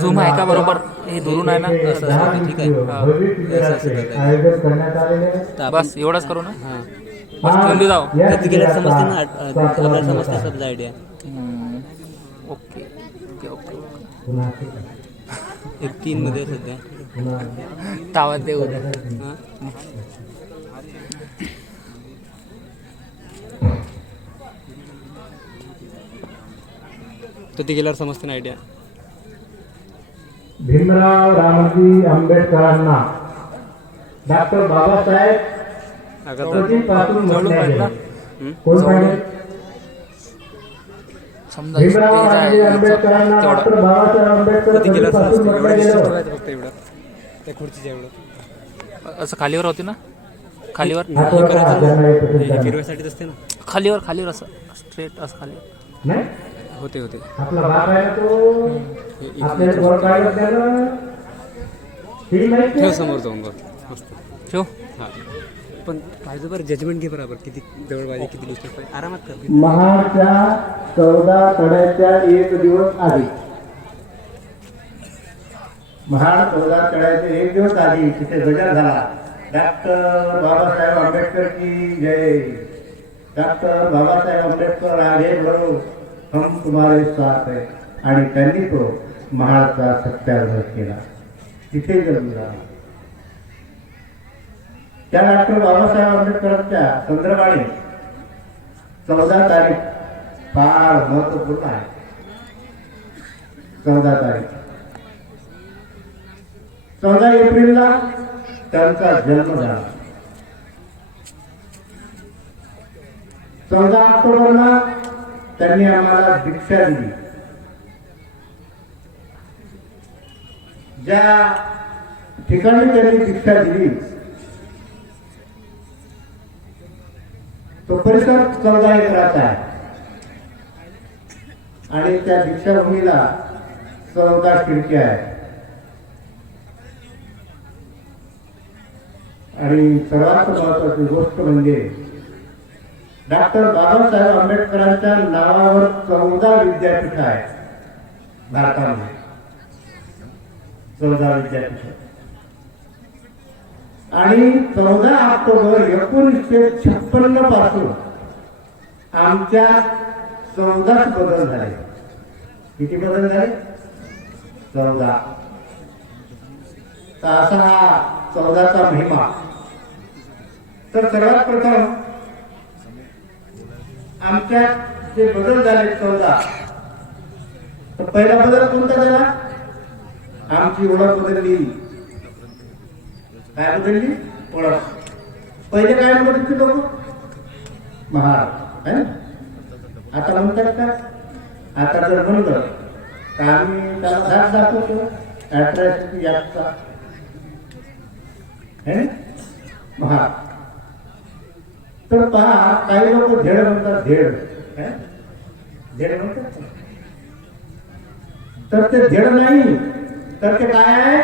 Zoom आहे का बरोबर? हे दुरून आहे ना? असं असं ठीक आहे. आयोजन करण्यात आलेले आहे. बस एवढंच करू ना? हां बस ठेवली जाऊ. किती गेलं समजते ना, आपल्याला समजते sabja idea. Okay okay okay. एक 3 मध्ये सध्या तावा ते उद्या. हां तर ती गेल्यावर समजते ना आयडिया. भीमराव रामजी आंबेडकरांना डॉक्टर बाबासाहेब पासून म्हटले गेले. कोण पाहिजे? समजा भीमराव हे रामजी आहे, आंबेडकरांना तेवढं. डॉक्टर बाबासाहेब आंबेडकर ती गेल्यावर पासून समजते. म्हटले एवढं गेले. डिस्टन्स ठेवायचं फक्त एवढं त्या खुर्चीच्या एवढं. असं खालीवर होती ना? खालीवर हा हे थोडासा करायचं ज्यांना येत ना, असेल हे त्यांना. फिरवायसाठीच असते ना. खालीवर असं स्ट्रेट असं खाली. नाही होते आपला बाप आहे ना तो आपल्याला वर काढलं त्यानं ही माहिती ठेव आहे? समोर जाऊन बघ मस्त. ठेव. हां पण पाहिजे बरं, जजमेंट घे बरोबर, किती जवळ पाहिजे, किती डिस्टन्स पाहिजे, आरामात कर. महाडच्या 14 तळ्याच्या एक दिवस आधी महाड 14 तळ्याच्या एक दिवस आधी तिथे गजर झाला. डॉक्टर बाबासाहेब आंबेडकर की जय. डॉक्टर बाबासाहेब आंबेडकर आगे बरो हम तुम्हारे साथ है. आणि त्यांनी तो महाडचा सत्याग्रह केला. तिथे जन्म झाला. त्या डॉक्टर बाबासाहेब आंबेडकरांच्या संदर्भाने 14 तारीख फार महत्वपूर्ण आहे. 14 तारीख 14 एप्रिलला त्यांचा जन्म झाला. 14 ऑक्टोबरला त्यांनी आम्हाला दीक्षा दिली. ज्या ठिकाणी त्यांनी दीक्षा दिली तो परिसर 14 एकराचा आहे आणि त्या दीक्षाभूमीला 14 खिडक्या आहेत. आणि सर्वात महत्वाची गोष्ट म्हणजे डॉक्टर बाबासाहेब आंबेडकरांच्या नावावर 14 विद्यापीठ आहेत भारतामध्ये. 14 विद्यापीठ. आणि 14 ऑक्टोबर 1956 पासून आमच्या 14 बदल झाले. किती बदल झाले? 14. तर असा हा 14चा महिमा. तर सर्वात प्रथम आमच्या जे बदल झाले 14, तर पहिला बदल कोणता झाला? आमची ओळख बदलली. काय बदलली? ओळख. पहिले काय म्हणत होते लोक? महाड. आता म्हणतात का? आता जर म्हणलं तर आम्ही त्याला दाख दाखवतो अॅट्रॅसिटी ऍक्टचा. महाड. तर पहा, काही लोक झेड म्हणतात. झेड म्हणतात. तर ते झेड नाही, तर ते काय आहे?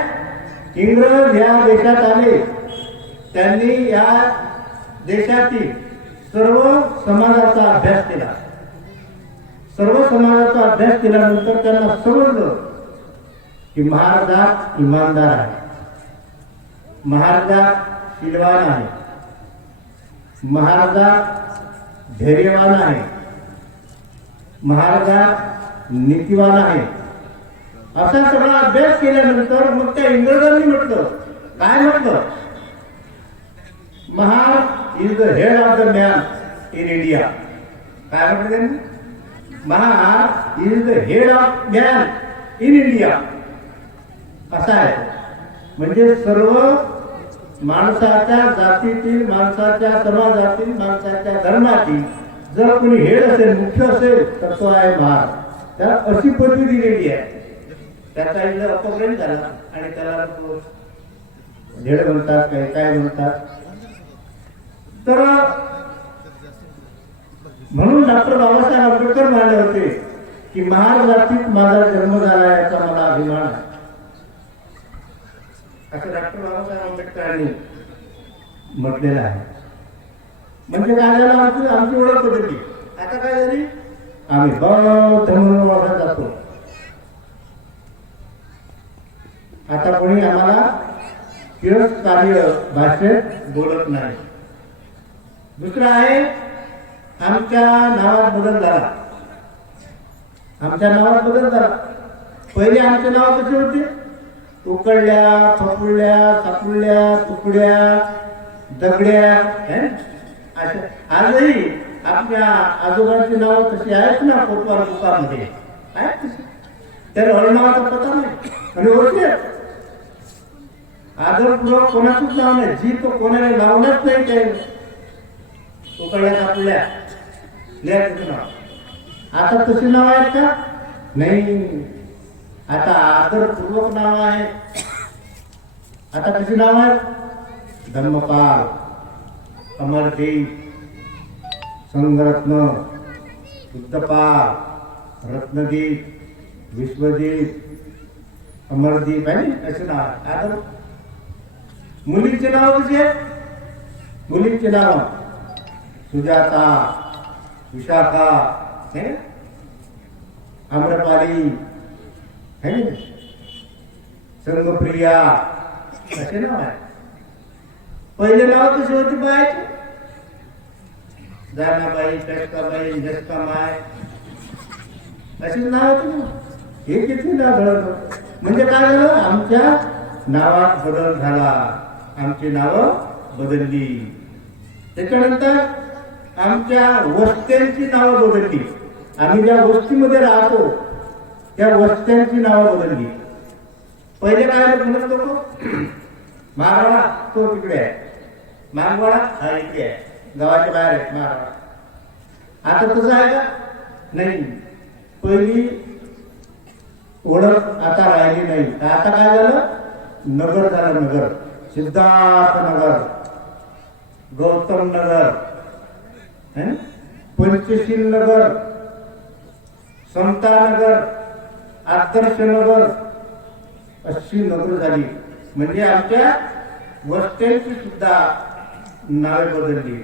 इंग्रज या देशात आले. त्यांनी या देशातील सर्व समाजाचा अभ्यास केला. सर्व समाजाचा अभ्यास केल्यानंतर त्यांना समजलं की महार जात इमानदार आहे, महार जात शीलवान आहे, महार जात धैर्यवान आहे, महार जात नीतिवान आहे. असा सगळा अभ्यास केल्यानंतर मग त्या इंग्रजांनी म्हटलं, काय म्हटलं? Mahar is the head of the man in India. काय म्हटलं त्यांनी? Mahar is the head of man in India. असा आहे. म्हणजे सर्व माणसाच्या जातीतील, माणसाच्या समाजातील, माणसाच्या धर्मातील जर कोणी हेड असेल, मुख्य असेल, तर तो आहे महार. त्याला अशी पदवी दिलेली आहे. त्याचा इथं अपग्रेड झाला आणि त्याला झेड म्हणतात, काही काय म्हणतात. तर म्हणून डॉक्टर बाबासाहेब आंबेडकर म्हणाले होते की महार जातीत माझा जन्म झाला याचा मला अभिमान आहे. असं डॉक्टर बाबासाहेब आंबेडकरांनी म्हटलेलं आहे. म्हणजे काय झालं? आमची ओळख बदलली. आता काय झाली? आम्ही बौद्ध म्हणून ओळखला जातो. आता कोणी आम्हाला तिरस्कार्य भाषेत बोलत नाही. दुसरं आहे, आमच्या नावात बदल झाला. आमच्या नावात बदल झाला. पहिले आमचे नाव कसे होते? उकळल्या, फकुळल्या, सापुळल्या, तुकड्या, दगड्या, अशा. आजही आपल्या आजोबांची नावं तशी आहेत ना, कोतवाल बुकामध्ये आहेत तशी. त्याला हळनावाचा पता नाही आणि होते. आदरपूर्वक कोणाचंच नाव नाही, जी तो कोणाला लावलंच नाही. ते उकळल्या, सापुळल्या लिहायचं नाव. आता तशी नाव आहेत का? नाही. आता आदरपूर्वक नाव आहे. आता कशी नाव आहे? धम्मपाल, अमरदीप, संगरत्न, शुद्धपाल, रत्नदीप, विश्वदीप, अमरदीप आहे. असे नाव आहे. आदर. मुलींचे नाव कसे आहेत? मुलींचे नाव सुजाता, विशाखा, आम्रपाली, संगप्रिया, असे नाव आहे. पहिले नाव कसे होते बायचे? जानाबाई, पेशकाबाई, जसकामाय, अशी नाव होती ना. हे किती नाव घडत. म्हणजे काय झालं? आमच्या नावात बदल झाला. आमची नावं बदलली. त्याच्यानंतर आमच्या वस्त्यांची नावं बदलली. आम्ही ज्या वस्तीमध्ये राहतो त्या वस्त्यांची नावं बदलली. पहिले काय म्हणत लोक? मारवाडा तो तिकडे आहे, मारवाडा हा इकडे आहे, गावाच्या बाहेर आहे मारवाडा. आता तसं आहे का? नाही. पहिली ओळख आता राहिली नाही. आता काय झालं? नगर झालं. नगर, सिद्धार्थ नगर, गौतम नगर, पंचशील नगर, समता नगर, आदर्श नगर, अशी नगर झाली. म्हणजे आमच्या वस्त्यांची सुद्धा नावे बदलली.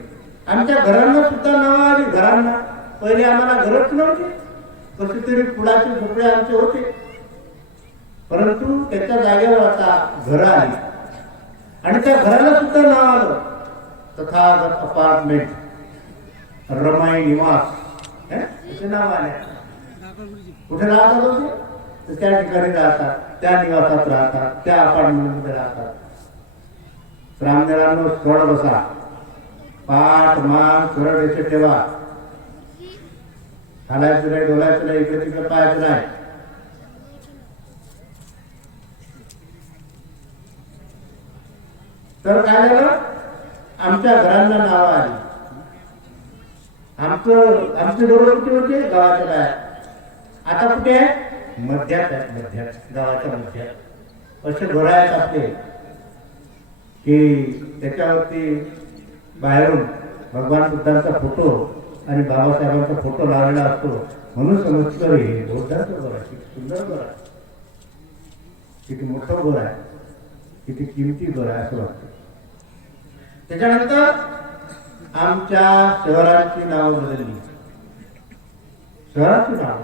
आमच्या घरांना सुद्धा नावं आली. घरांना पहिले आम्हाला घरच नव्हती. कशी तरी फुलाचे झोपडे आमचे होते. परंतु त्याच्या जागेवर आता घरं आली आणि त्या घराला सुद्धा नाव आलं तथागत अपार्टमेंट, रमाई निवास, असे नाव आले. कुठे राहतात होते? तर त्या ठिकाणी राहतात, त्या निवासात राहतात, त्या अपार्टमेंटमध्ये राहतात. रामदेवांनो सरळ बसा, पाठ मान सरळ रेषेत ठेवा. हालायचं नाही, डोलायचं नाही, इकडे तिकडे पाहायचं नाही. तर काय झालं? आमच्या घरांना नावं आली. आमचे डोळे कुठे होते? गावाच्या बाहेर. आता कुठे आहे? मध्यात आहे. मध्यात, गावाच्या मध्यात. असे घर आहेत आपले की त्याच्यावरती बाहेरून भगवान बुद्धांचा फोटो आणि बाबासाहेबांचा फोटो लावलेला असतो. म्हणून समजतो हे बुद्धांचं घर आहे. किती सुंदर घर आहे, किती मोठं घर आहे, किती किमती घर आहे असं वाटतं. त्याच्यानंतर आमच्या शहरांची नावं बदलली. शहराची नाव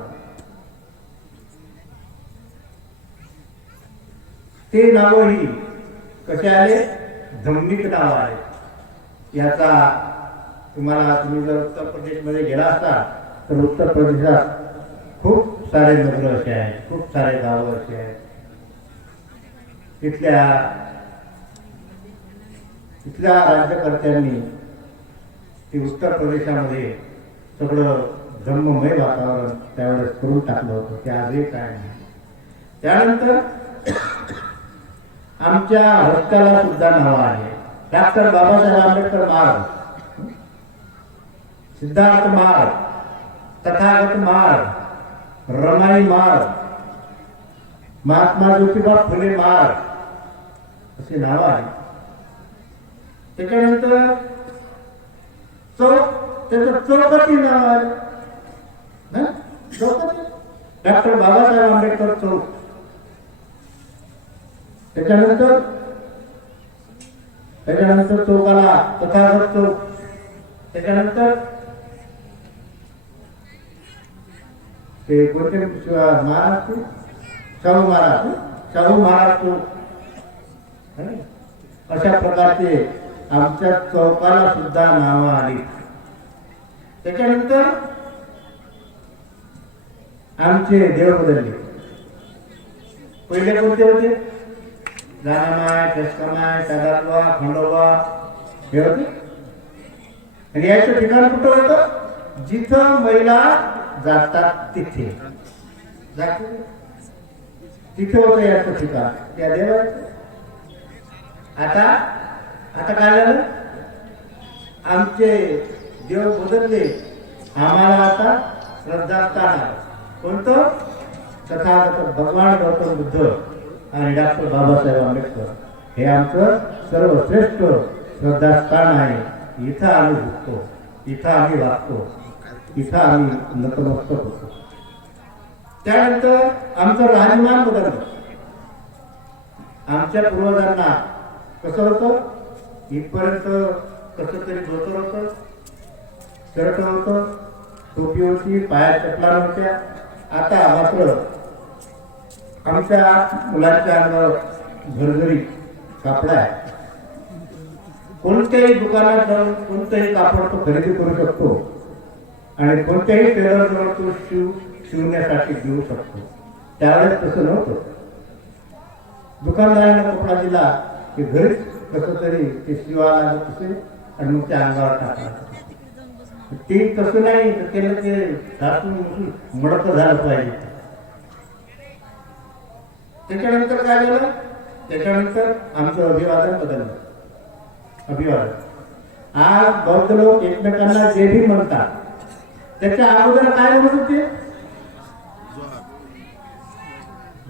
ते नावही कसे आले? धम्मिक नाव आले. याचा तुम्ही जर उत्तर प्रदेशमध्ये गेला असता तर उत्तर प्रदेशात खूप सारे नगर असे आहेत, खूप सारे गावं असे आहेत. तिथल्या राज्यकर्त्यांनी ते उत्तर प्रदेशामध्ये सगळं धम्ममय वातावरण त्यावेळेस करून टाकलं होतं. ते आजही काय नाही. त्यानंतर आमच्या रस्त्याला सुद्धा नावं आली. डॉक्टर बाबासाहेब आंबेडकर मार्ग, सिद्धार्थ मार्ग, तथागत मार्ग, रमाई मार्ग, महात्मा ज्योतिबा फुले मार्ग, अशी नावं आली. त्याच्यानंतर चौक, त्याचं चौकटी नाव आलं. चौकटी डॉक्टर बाबासाहेब आंबेडकर चौक. त्याच्यानंतर चौकाला तथागत चौक. त्याच्यानंतर ते कोणते महाराज, शाहू महाराज, शाहू महाराज तो अशा प्रकारचे आमच्या चौकाला सुद्धा नावं आली. त्याच्यानंतर आमचे देव बदलले. पहिले कोणते होते? जानामाय, चषकामाय, सादातवा, खंडोबा हे होते. आणि याचं ठिकाण कुठं होतं? जिथं महिला जातात तिथे तिथे होतं याचं ठिकाण, त्या देवाचं. आता काय झालं? आमचे देव बदलले. आम्हाला आता श्रद्धास्थान कोणतं? तथागत भगवान गौतम बुद्ध आणि डॉक्टर बाबासाहेब आंबेडकर हे आमचं सर्वश्रेष्ठ श्रद्धास्थान आहे. इथं आम्ही झुकतो, इथं आम्ही वागतो, इथं आम्ही नतमस्तक होतो. त्यानंतर आमचं राहणीमान बदललं. आमच्या पूर्वजांना कसं होतं? इथपर्यंत कसं तरी धोतर होतं, शर्ट होतं, टोपी होती, पायात चपला होत्या. आता मात्र आमच्या मुलांच्या अंगावर घरघरी कापड आहे. कोणत्याही दुकानात जाऊन कोणतंही कापड तो खरेदी करू शकतो आणि कोणत्याही टेलरजवळ तो शिवण्यासाठी देऊ शकतो. त्यावेळेस तसं नव्हतं. दुकानदारांना कपडा दिला की घरीच कसं तरी ते शिवायला तसे आणि मग त्या अंगावर टाकला. ते तसं नाही, त्याला ते घासून मडक झालं पाहिजे. त्याच्यानंतर काय झालं? त्याच्यानंतर आमचं अभिवादन बदललं. अभिवादन आज बौद्ध लोक एकमेकांना जे भी म्हणतात, त्याच्या अगोदर काय म्हणत होते?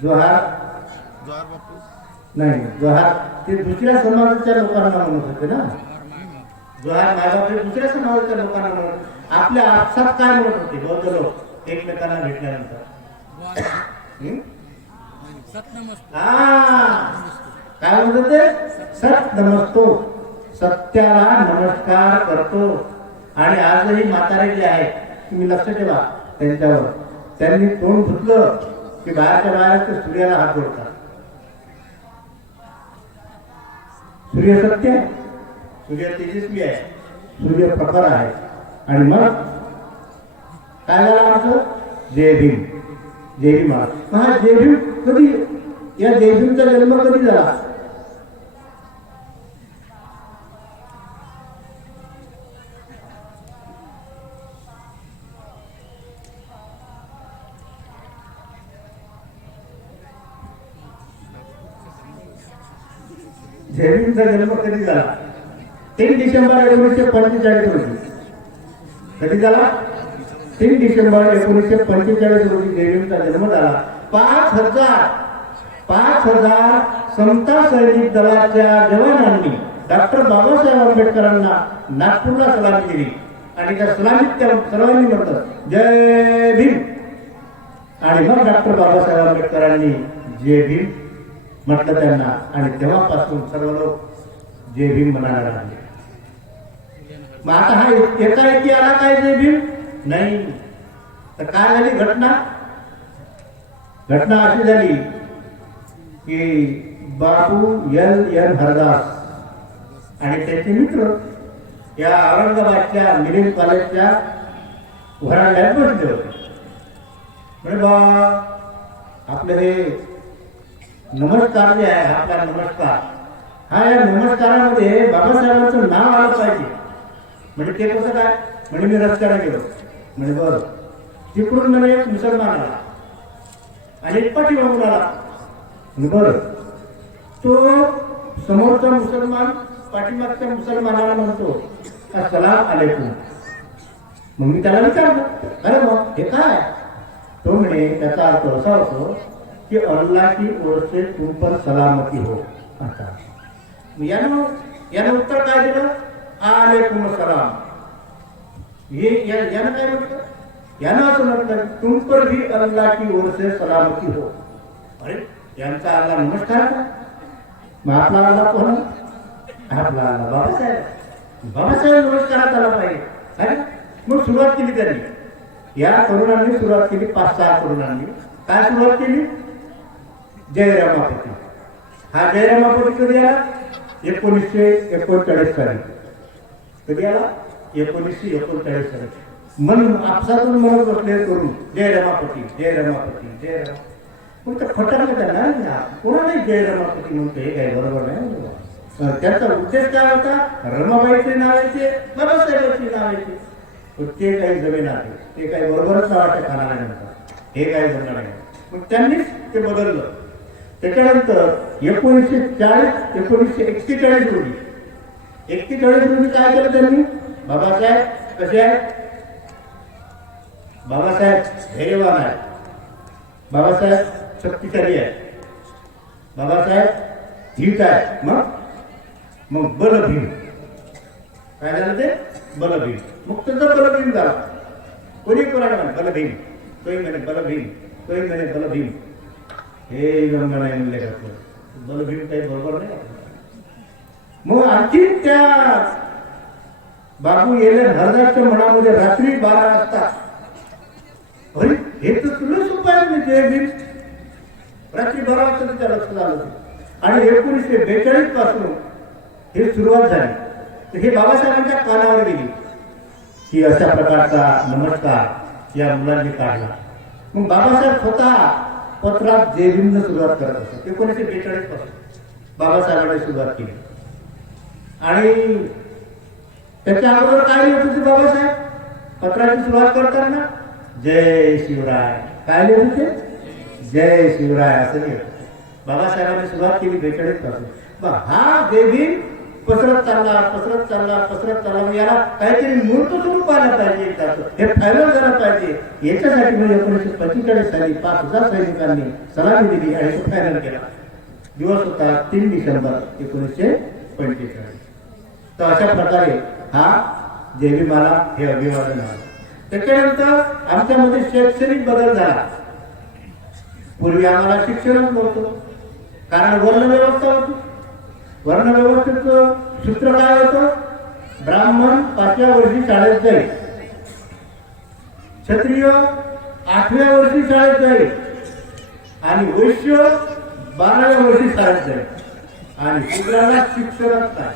जोहार नाही, जोहार ते दुसऱ्या समाजाच्या लोकांना म्हणत होते ना. जोहार मायबाप दुसऱ्या समाजाच्या लोकांना म्हणत. आपल्या आपसात काय म्हणत होते बौद्ध लोक एकमेकांना भेटल्यानंतर? काय म्हणत होते? सत नमस्तो, सत्याला नमस्कार करतो. आणि आजही म्हातारे जे आहेत, तुम्ही लक्ष ठेवा त्यांच्यावर, त्यांनी तोंड धुतलं की बाहेरच्या बाहेर ते सूर्याला हात जोडतात. सूर्य सत्य आहे, सूर्य तेजस्वी आहे, सूर्य प्रखर आहे. आणि मग काय झालं आमचं? जय भीम, जय भीम. हा जय भीम कधी? या जय भीमचा जन्म कधी झाला? जय भीमचा जन्म कधी झाला? 3 डिसेंबर 1945 रोजी. कधी झाला? 3 डिसेंबर 1945 रोजी जय भीमचा जन्म झाला. 5,000 समता सैनिक दलाच्या जवानांनी डॉक्टर बाबासाहेब आंबेडकरांना नागपूरला सलामी दिली. आणि त्या सलामीत त्या सर्वांनी म्हणतात जय भीम. आणि मग डॉक्टर बाबासाहेब आंबेडकरांनी जय भीम म्हटलं त्यांना. आणि तेव्हापासून सर्व लोक जय भीम म्हणायला लागले. मग आता हा एकाएकी आला काय जय भीम? नाही. तर काय झाली घटना? घटना अशी झाली की बापू एल हरदास आणि त्यांचे मित्र या औरंगाबादच्या मिलिंद कॉलेजच्या व्हरांड्यात बसले होते. म्हणजे बा आपलं हे नमस्कार जे आहे, आपला नमस्कार हा, या नमस्कारामध्ये बाबासाहेबांचं नाव आलं पाहिजे. म्हणजे ते कसं काय? म्हणजे मी रस्त्याला गेलो, म्हणजे बरं तिकडून म्हणजे एक मुसलमान आला आणि एक पाठी बघून आला. बरं तो समोरचा मुसलमान पाठीमागच्या मुसलमानाला म्हणतो अस्सलाम अलैकुम. मग मी त्याला विचारलं, अरे मग हे काय? तो म्हणे त्याचा अर्थ असा होतो कि अल्लाह की ओर से तुम पर सलामती हो. आता यानं उत्तर काय दिलं? आलेकुम सलाम. हे यानं काय म्हटलं? यानं असं म्हटलं तुम पर भी अल्लाह की ओर से सलामती हो. अरे यांचा अल्लाह नमस्कार का? मग आपला अल्लाह कोण? आपला अल्लाह बाबासाहेब. बाबासाहेब नमस्कारात आला पाहिजे. मग सुरुवात केली त्यांनी. या तरुणांनी सुरुवात केली, 5-6 तरुणांनी काय सुरुवात केली? जय रमापती. हा जय रमापती कधी आला? 1939 साली. कधी आला? 1939 साली. मन आपसातून म्हणत बसले करून जय रमापती जय रमापती जय रमापती. पण त्या फटाकले त्यांना कोणालाही जय रमापती म्हणतो हे काय बरोबर नाही. त्याचा उद्देश काय होता? रमाबाईचे नावाचे बाबासाहेबांची नावाचे. पण ते काही जमीन आहे ते काही बरोबरच नावाच्या खानाला म्हणतात. हे काही जमणार नाही. मग त्यांनीच ते बदललं. त्याच्यानंतर 1941 रोजी 41 रोजी काय केलं त्यांनी? बाबासाहेब कसे आहेत? बाबासाहेब धैर्यवान आहे. बाबासाहेब शक्तिशाली आहे. बाबासाहेब धीट आहे. मग बलभीम. काय झालं ते? बलभीम. मग त्याचा बलभीम झाला. कोणी कोणाला म्हणे बलभीम, तोही म्हणे बलभीम, तोही म्हणे बलभीम. हे गंगा नाही म्हणले का? बलभीम काही बरोबर नाही. मग आणखी त्या बाबू येले हरदासच्या मनामध्ये रात्री 12 वाजता अरे हे तर तुला सोपं आहे म्हणजे जय भीम. रात्री 12 वाजता त्याच्या लक्षात आलं. आणि 1942 पासून हे सुरुवात झाली. तर हे बाबासाहेबांच्या कानावर गेली की अशा प्रकारचा नमस्कार या मुलांनी काढला. मग बाबासाहेब स्वतः पत्रात जय भीमनं सुरुवात करत असतात. 1942 पासून बाबासाहेबांनी सुरुवात केली. आणि त्याच्या अगोदर काय लिहित होते बाबासाहेब? पत्राची सुरुवात करताना जय शिवराय. काय लिहित होते? जय शिवराय असं लिहित. बाबासाहेबांनी सुरुवात केली 42 पासून. हा जय भीम पसरत चालला पसरत चालला पसरत चालला. याला काहीतरी मूर्त स्वरूप आलं पाहिजे, हे फायनल झालं पाहिजे. याच्यासाठी म्हणजे 1945 साली 5000 सैनिकांनी सलामी दिली आणि तो फायनल केला. दिवस होता 3 डिसेंबर 1945. तर अशा प्रकारे हा जय भीमाला हे अभिवादन आलं. त्याच्यानंतर आमच्यामध्ये शैक्षणिक बदल झाला. पूर्वी आम्हाला शिक्षणच नव्हतं, कारण वर्णव्यवस्था होती. वर्णव्यवस्थेचं सूत्र काय होतं? ब्राह्मण 5व्या वर्षी शाळेत जाईल, क्षत्रिय 8व्या वर्षी शाळेत जाईल आणि वैश्य 12व्या वर्षी शाळेत जाईल आणि शूद्राला शिक्षणच काय.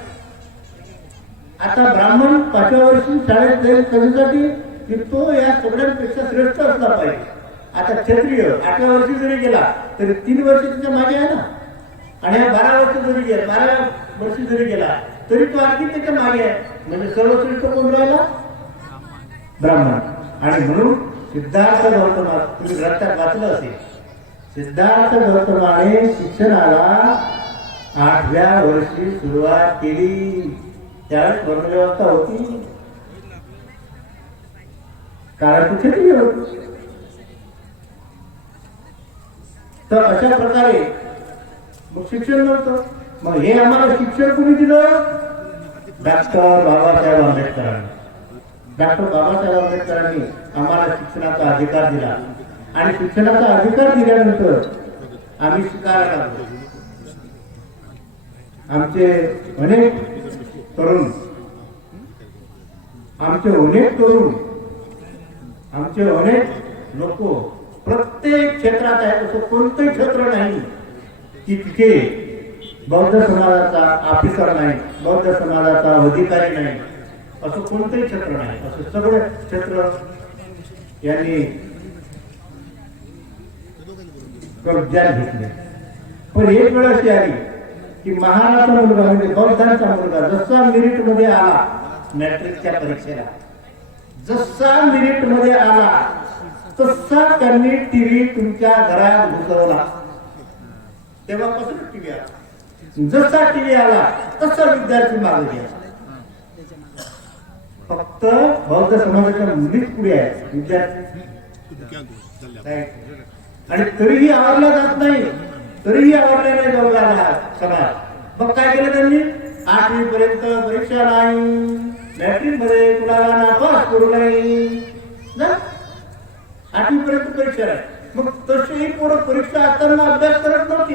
आता ब्राह्मण 5व्या वर्षी शाळेत जाईल कशासाठी? की तो या सगळ्यांपेक्षा श्रेष्ठ असला पाहिजे. आता क्षत्रिय 8व्या वर्षी जरी गेला तरी 3 वर्ष त्याच्या मागे आहे ना. आणि 12 वर्ष जरी गेला 12 वर्षी जरी गेला तरी तो आणखी त्याच्या मागे आहे. म्हणजे सर्वश्रेष्ठ कोण राहिला? ब्राह्मण. आणि म्हणून सिद्धार्थ गौतम तुम्ही ग्रंथात वाचलं असेल. सिद्धार्थ गौतमाने शिक्षणाला 8व्या वर्षी सुरुवात केली. त्यावेळेस वर्णव्यवस्था होती, कारण तो क्षत्रिय होती. तर अशा प्रकारे मग शिक्षण नव्हतं. मग हे आम्हाला शिक्षण कोणी दिलं? डॉक्टर बाबासाहेब आंबेडकरांनी. डॉक्टर बाबासाहेब आंबेडकरांनी आम्हाला शिक्षणाचा अधिकार दिला. आणि शिक्षणाचा अधिकार दिल्यानंतर आम्ही शिकायला लागलो. आमचे अनेक तरुण आमचे अनेक लोक प्रत्येक क्षेत्रात आहेत. असं कोणतंही क्षेत्र नाही की तिथे बौद्ध समाजाचा ऑफिसर नाही, बौद्ध समाजाचा अधिकारी नाही, असं कोणतंही क्षेत्र नाही. असं सगळे क्षेत्र यांनी कब्जात घेतले. पण एक वेळ अशी आली की महाराचा मुलगा म्हणजे बौद्धांचा मुलगा जसा मेरिट मध्ये आला मॅट्रिकच्या परीक्षेला, जसा मेरिट मध्ये आला तसा त्यांनी टीव्ही तुमच्या घरात घुसवला. तेव्हापासून टीव्ही आला. जसा टीव्ही आला तसा विद्यार्थी मागे गेला. फक्त बौद्ध समाजाच्या मुलीच पुढे आहे विद्यार्थी. आणि तरीही आवडला जात नाही, तरीही आवडला नाही बौद्धाला समाज. मग काय केलं त्यांनी? 8वी पर्यंत परीक्षा नाही, मॅट्रिक मध्ये कुणाला नापास करू नाही. 8वी पर्यंत परीक्षा आहे. मग तशीही पोरं परीक्षा असताना अभ्यास करत नव्हती.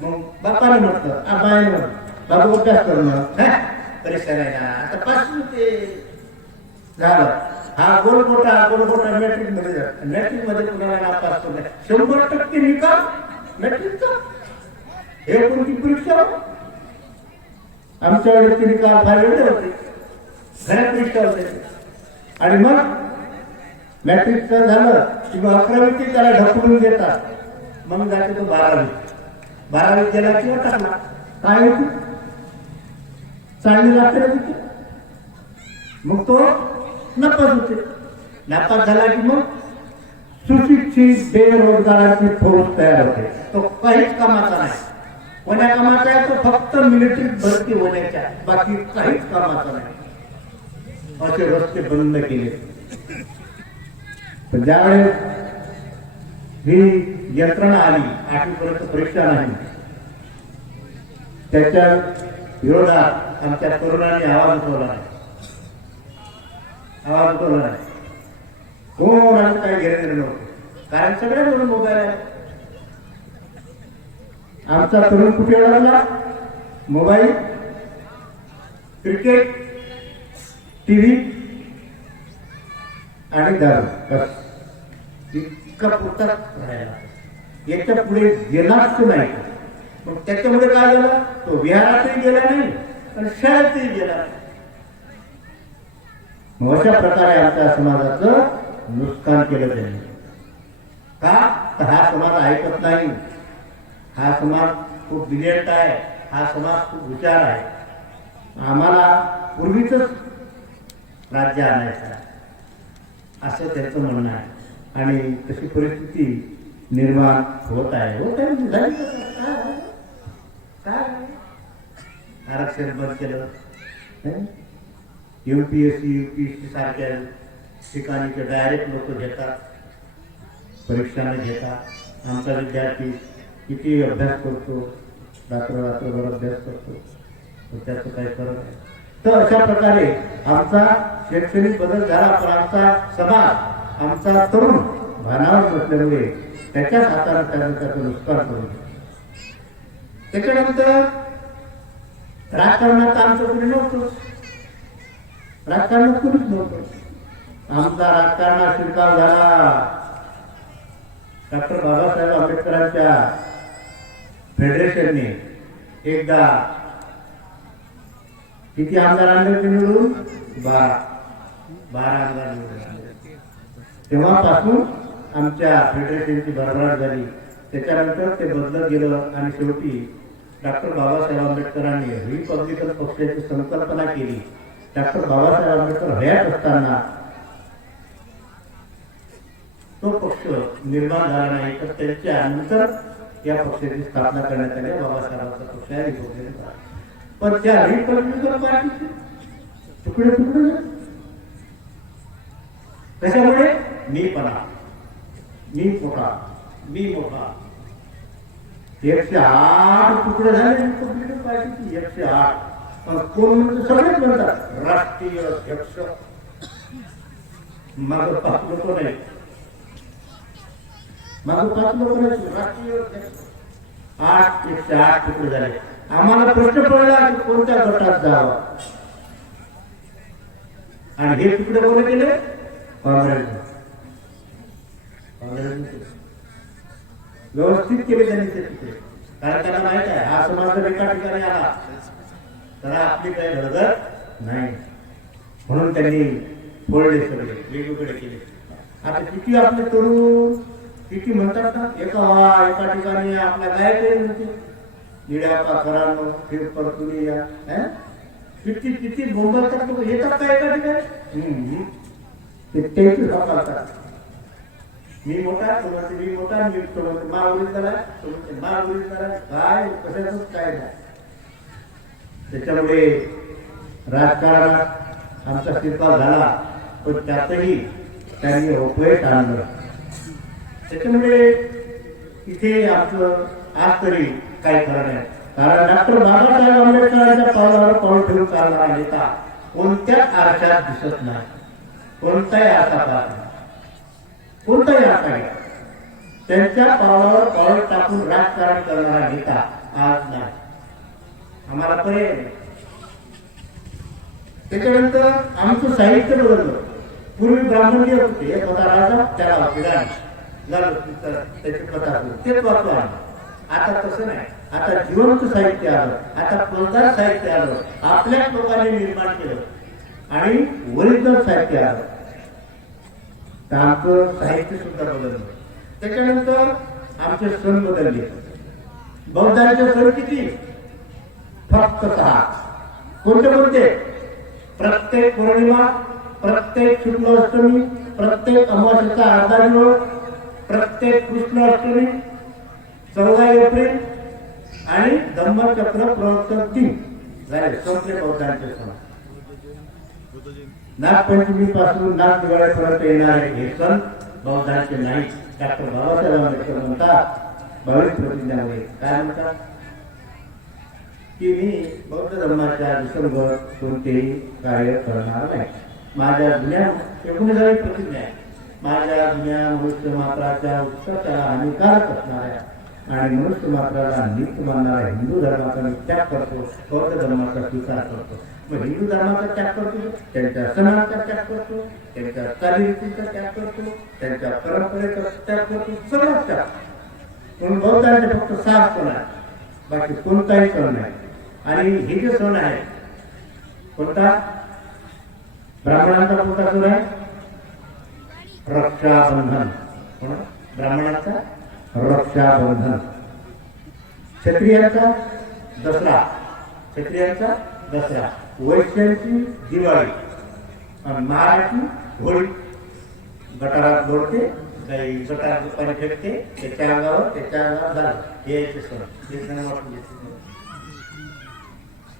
मग बापाने म्हटलं, आबाने म्हटलं, बाबू अभ्यास करणं परीक्षा नाही ना. आता 5वी ते झालं हा गोलगोटा मॅट्रिक मध्ये जातो. मॅट्रिक मध्ये कुणाला नापास होत नाही. 100% निकाल मॅट्रिकचा. हे कोणती परीक्षा? आमच्या वेळेस निकाल फार वेगळे होते. घरात परीक्षा होते. आणि मग मॅट्रिकचं झालं की मग 11वी त्याला ढकलून देतात. मग जाते तो 12वी गेला किंवा टाकला. काय होती चांगली लागते तिथे. मग तो नापास होते. नापास झाला की मग सुशिक्षित बेरोजगाराची फौज तयार होते. तो काहीच कामाचा नाही. कोण्या कामाचा आहे? तो फक्त मिलिटरीत भरती होण्याच्या, बाकी काहीच कामाचा नाही. असे रस्ते बंद केले. पण ज्यावेळेस ही यंत्रणा आली, 8वीपर्यंत परीक्षा नाही, त्याच्या विरोधात आमच्या तरुणांनी आवाज उठवला नाही. कोणाला काही घेणं नव्हतं. कारण सगळ्यांकडून मोबाईल आहे. आमचा तरुण कुठे लागला? मोबाईल, क्रिकेट, टीव्ही आणि दारू, बस. इतका पुरता राहिला. याच्या पुढे गेलाच नाही. मग त्याच्यामुळे काय झालं? तो विहारातही गेला नाही आणि शाळेतही गेला नाही. मग अशा प्रकारे आमच्या समाजाचं नुकसान केलं त्यांनी. का? तर हा समाज ऐकत नाही. हा समाज खूप ब्रिलियंट आहे. हा समाज खूप हुशार आहे. आम्हाला पूर्वीच राज्य आणायचं असं त्यांचं म्हणणं आहे. आणि तशी परिस्थिती निर्माण होत आहे. आरक्षण बंद केलं. UPSC UPSC सारख्या ठिकाणी ते डायरेक्ट लोक घेतात, परीक्षा न घेता. आमचा विद्यार्थी किती अभ्यास करतो, रात्रभर अभ्यास करतो, त्याचं काय करत नाही. तर अशा प्रकारे आमचा शैक्षणिक बदल झाला. पण आमचा समाज, आमचा तरुण भानावर बसल्यामुळे त्याच्याच हाताने त्याचं नुकसान करून. त्याच्यानंतर राजकारणात आमचं कुणी नव्हतं. राजकारणात कुणीच नव्हतं. आमचा राजकारणात शिरकाव झाला डॉक्टर बाबासाहेब आंबेडकरांच्या फेडरेशनने. एकदा किती आमदार आणले होते निवडून? 12 आमदार निवडून. तेव्हापासून आमच्या फेडरेशनची भरभराट झाली. त्याच्यानंतर ते बदलत गेलं आणि शेवटी डॉक्टर बाबासाहेब आंबेडकरांनी रिपब्लिकन पक्षाची संकल्पना केली. डॉक्टर बाबासाहेब आंबेडकर हयात असताना तो पक्ष निर्माण झाला नाही. तर त्याच्यानंतर या पक्षाची स्थापना करण्यात आली. बाबासाहेबांचा पक्ष आहे रिपब्लिकन. पण त्या रिपब्लिकन पार्टीचे तुकडे कशामुळे? मी मोठा 108 तुकडे झाले रिपब्लिकन पार्टीची. 108. कोण म्हणजे सगळेच म्हणतात राष्ट्रीय अध्यक्ष. माग 5 लोक नाही. राष्ट्रीय अध्यक्ष. 108 तुकडे झाले. आम्हाला प्रश्न पडला की कोणत्या गटात जावं. आणि हे तुकडे कोण केले? काँग्रेस व्यवस्थित केले त्यांनी ते तुकडे. कारण त्यांना माहित आहे हा समाज जर एका ठिकाणी आला तर आपली काही गरज नाही. म्हणून त्यांनी फोडले, सगळे वेगवेगळे केले. आता किती आपले तरुण किती म्हणतात ना, एका ठिकाणी आपल्या काय म्हणते निड्या पाखरांनो फिर परतून या. किती बोंबलतात लोक. येतात का एका ठिकाणी? ते वापरतात. मी मोठा मी माऊली झाला काय कशाच काय नाही. त्याच्यामुळे राजकारणात आमचा शिरकाव झाला. पण त्यातही त्यांनी अपयश आणलं. त्याच्यामुळे इथे आमचं आज तरी काही खरं नाही. कारण डॉक्टर बाबासाहेब आंबेडकरांच्या पावलावर पाऊल ठेवून चालणारा नेता कोणत्याच आरशात दिसत नाही. कोणताही आरसा पाहत नाही. कोणताही आरसा घ्या, त्यांच्या पावलावर पाऊल टाकून राजकारण करणारा नेता आज नाही. आम्हाला पर्याय नाही. त्याच्यानंतर आमचं साहित्य बदललं. पूर्वी ब्राह्मण जे होते हे स्वतः राजा त्याला विधान झालं त्याची प्रथा तेच वाचतो आम्ही. आता तसं नाही. आता जिवंत साहित्य आलं, आता कोणताच साहित्य आलं, आपल्याच लोकांनी निर्माण केलं आणि ओरिजिनल साहित्य आलं. तर आमचं साहित्य सुद्धा बदललं. त्याच्यानंतर आमचे सण बदलले. बौद्धांचे सण किती? फक्त 6. कोणते कोणते? प्रत्येक पौर्णिमा, प्रत्येक शुक्ल अष्टमी, प्रत्येक अमावस्येचा अर्धा दिवस, प्रत्येक कृष्ण अष्टमी, 14 एप्रिल आणि धम्मचक्र प्रवर्तन दिन झाले संपले बौद्धांचे सण. नागपंचमी पासून नाग दिवाळीपर्यंत येणारे हे सण बौद्धांचे नाही. डॉक्टर बाबासाहेब आंबेडकर म्हणतात 22 प्रतिज्ञामध्ये काय म्हणतात की मी बौद्ध धर्माच्या दिवसभर कोणतेही कार्य करणार नाही. माझ्या जुन्या 19 प्रतिज्ञा आहे. माझ्या जुन्या मनुष्य मात्राच्या उत्साहाला हानिकारक असणाऱ्या आणि मनुष्य मात्राला नीत मानणाऱ्या हिंदू धर्माचा मी त्याग करतो, बौद्ध धर्माचा स्वीकार करतो. मग हिंदू धर्माचा त्याग करतो, त्यांच्या सणाचा त्याग करतो, त्यांच्या चालीरीतीचा त्याग करतो, त्यांच्या परंपरेचा त्याग करतो, सगळंच त्याग. म्हणून बौद्धांचे फक्त 6 सण आहेत, बाकी कोणताही सण नाही. आणि हे जे सण आहे कोणता? ब्राह्मणांचा कोणता सण आहे? रक्षाबंधन. ब्राह्मणांचा रक्षाबंधन. क्षत्रियांचा दसरा, क्षत्रियांचा दसरा. वैश्यांची दिवाळी आणि महाराची होळी. गटारात जोडते, काही गटारात पाणी फेकते, त्याच्या अंगावर झालं. हे याचे सण.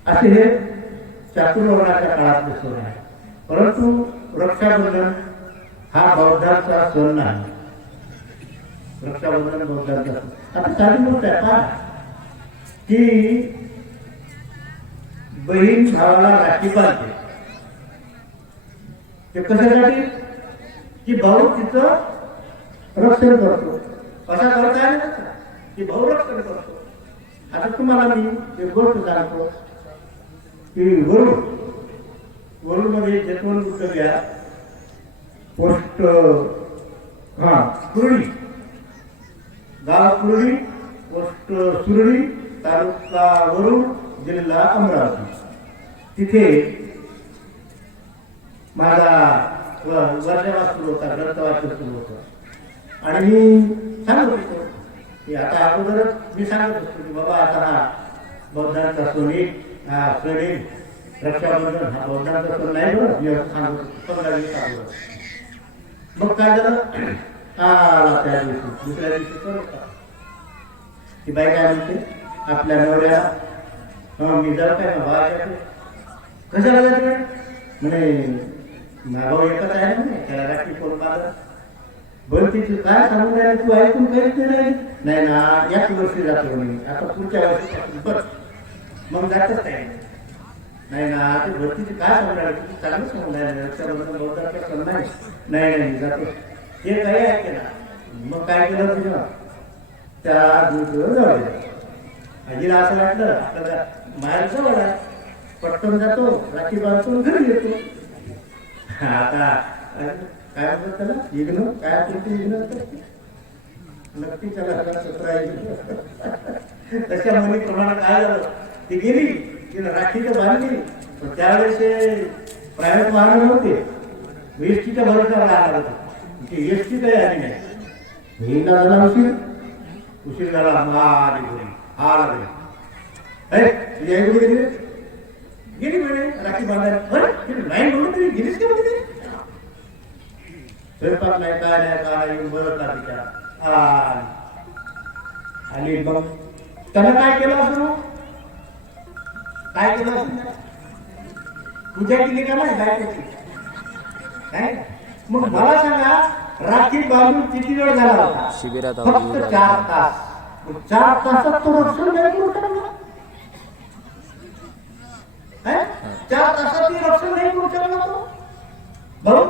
असे हे चातुर्वर्णाच्या काळातले सण आहे. परंतु रक्षाबंधन हा बौद्धांचा सण नाही. रक्षाबंधन बौद्धांचा सण. आता साधी गोष्ट आहे पहा की बहीण भावाला राखी बांधते. ते कशासाठी? की भाऊ तिचं रक्षण करतो. असा करता येईल की भाऊ रक्षण करतो. आता तुम्हाला मी एक गोष्ट सांगतो की वरुड मध्ये जतवण बुद्ध घ्या, पोस्ट कुरडी, गाव कुरडी, पोस्ट सुरडी, तालुका वरुड, जिल्हा अमरावती. तिथे माझा वर्षावास सुरू होता, ग्रंथवाचन सुरू होतं. आणि मी सांगत होतो की आता अगोदरच मी सांगत असतो की बाबा आता हा बौद्धांचा सण येईल, रक्षाबंधन हा बौद्धांचा सण नाही बरं. मी सांगत 15 दिवस. मग काय झालं? त्या दिवशी दुसऱ्या दिवशी करत ती बाई काय म्हणते आपल्या नवऱ्याला, मी जर काय कशाला जाते म्हणे, भाऊ एकच आहे ना, त्याला राखी कोण बाजार बोलतीची काय सांगून राहिले तू ऐकून काहीच नाही ना. याच वर्षी जातो मी, आता पुढच्या वर्षी बस. मग जातच काय नाही ना. ते भरतीची काय सांगून राहिले तू चांगलं सांगून राहिले. रक्षाबंधन बौद्धाचा सण नाही जातो. हे काही ऐकते ना. मग काय केलं तुझं? त्या दिवशी जाऊ आजीला असं वाटलं आपल्याला बाहेर जवळ आहे, पटकन जातो, राखी बांधतो, घरी येतो. आता काय म्हणतात त्याला? इग्न काय नक्की त्याला 17 तशा मुली प्रमाणात काय झालं? ती गेली, तिला राखी तर बांधली, पण त्यावेळेस प्रायव्हेट वाहन नव्हते, एसटीच्या भरोशावर आला होता. एसटी काही आली नाही. हिला झाला उशीर झाला. गेली म्हणे राखी बांधायला. नाही म्हणून तरी गेलीच का म्हणे? स्वयंपाक नाही, काय येऊन बरं का तिच्या. आणि मग त्यानं काय केलं असं? काय केलं असं? पूजा केली का नाही गायची? काय? मग मला सांगा राखी बांधून किती वेळ झाला होता? शिबिरात फक्त 4 तास. 4 तासात तो रक्षण नाही करू शकला. 4 तासात ती रक्षण नाही करू शकला तो भाऊ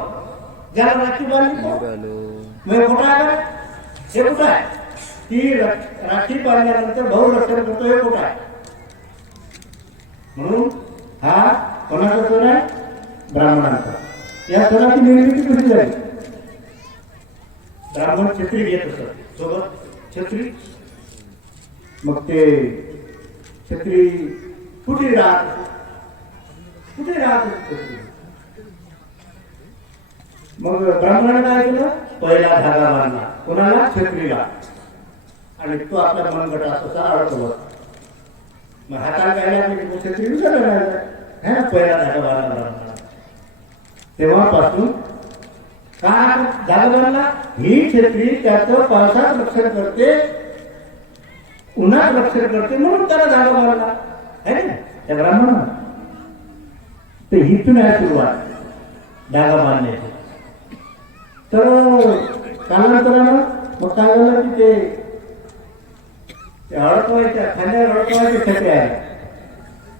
ज्याला राखी बांधली. कुठं आहे? हे कुठं आहे? ती राखी बांधल्यानंतर भाऊ रक्षण करतो. हे कुठं आहे? म्हणून हा कोणाचा सण आहे? ब्राह्मणांचा. या सणाची निर्मिती कशी झाली? ब्राह्मण छत्री घेत असत सोबत छत्री, मग ते छत्री कुठे राहत छत्री? मग ब्राह्मणाने काय केलं? पहिला धागा बांधला कोणाला? छत्रीला. आणि तो आपल्या मनगटा तसा अडकवत, मग हाताला काय लागले की छत्री विसरला पहिला धागा बांधला. तेव्हापासून का धागा बांधला? ही छत्री त्याचं पावसात रक्षण करते, उन्हात रक्षण करते, म्हणून त्याला धागा बांधला आहे ना त्या ब्राह्मणाला. ते इथून आहे सुरुवात धागा बांधण्याची. तर कालांतरानं मग काय झालं की ते अडकवायच्या खांद्यावर अडकवायचे छत्री आहे,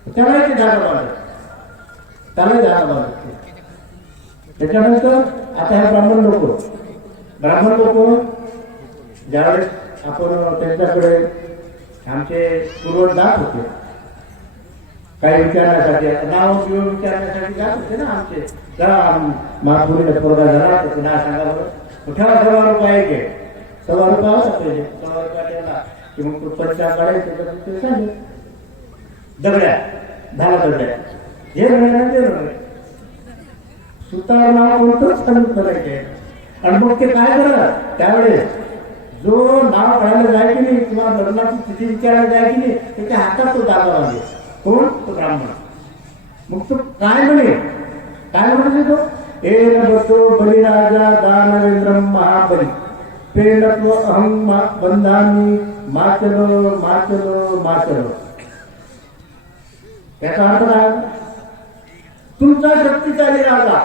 त्याला ते धागा बांधत, त्याला धागा बांधत. त्याच्यानंतर आता हे ब्राह्मण लोक ज्यावेळेस आपण त्यांच्याकडे आमचे पूर्वज जात होते काही विचारण्यासाठी, नाव किंवा विचारण्यासाठी जात होते ना आमचे. महापुरीला पोरगा झाला तर नाव सांगा बरं, ठेवा ₹1.25 घे, ₹1.25 होता पहिले, ₹1.25 ठेवला की मग तो पंचा काढायचे सांगे दगड्या 10 दगड्या हे रंग सुतार नाव कोणतंच सांगत करायचे. आणि मग ते काय करत त्यावेळेस जो नाव काढायला जाय की नाही किंवा लग्नाची तिथी विचारायला जाय की नाही त्याच्या हातात तो दागा बांधे. कोण? तो ब्राह्मण. मग तो काय म्हणते तो? बतो बलिराजा दानवेंद्र महाबली प्रेरत्व अहं बंधानी माचलो माचलो माचलो. याचा अर्थ काय? तुमचा शक्तिशाली राजा,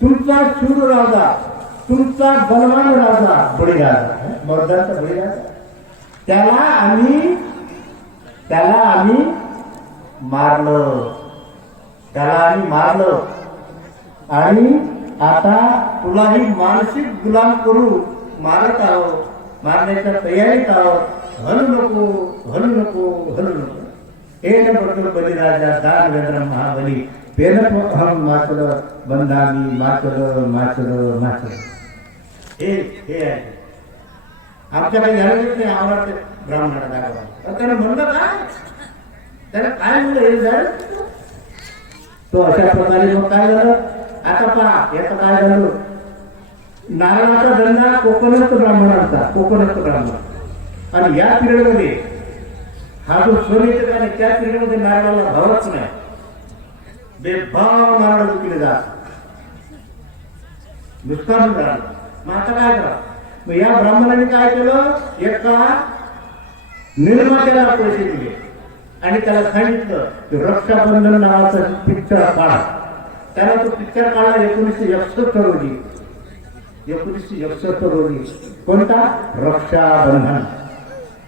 तुमचा शूर राजा, तुमचा बलवान राजा बळीराजा, मर्दाचा बळीराजा, त्याला आम्ही मारलं, आणि आता तुलाही मानसिक गुलाम करू मारत आहोत, मारण्याच्या तयारीत आहोत. हलू नको. बलिराजा दानवेंद्र महाबली पेनत्व अहं माचल बंधामी माचल. हे आहे आमच्याकडे झालं नाही. आम्हाला ब्राह्मणाला दाखवा त्याला म्हणलं काय, त्याला काय म्हणलं हे झालं. तो अशा प्रकारे मग काय झालं? आता पहा याचं काय झालं? नारळाचा धंदा कोकणस्थ ब्राह्मण. आणि या पिरियडमध्ये हा जो सण येतो आणि त्या पिरियडमध्ये नारळाला भावच नाही, बेभाव नारळ विकले जात, नुकसान झालं. मग आता काय करा? मग या ब्राह्मणाने काय केलं? एका निर्मात्याला पैसे दिले आणि त्याला सांगितलं की रक्षाबंधन नावाचा पिक्चर काढा. त्याला तो पिक्चर काढला 1961 रोजी. कोणता? रक्षाबंधन.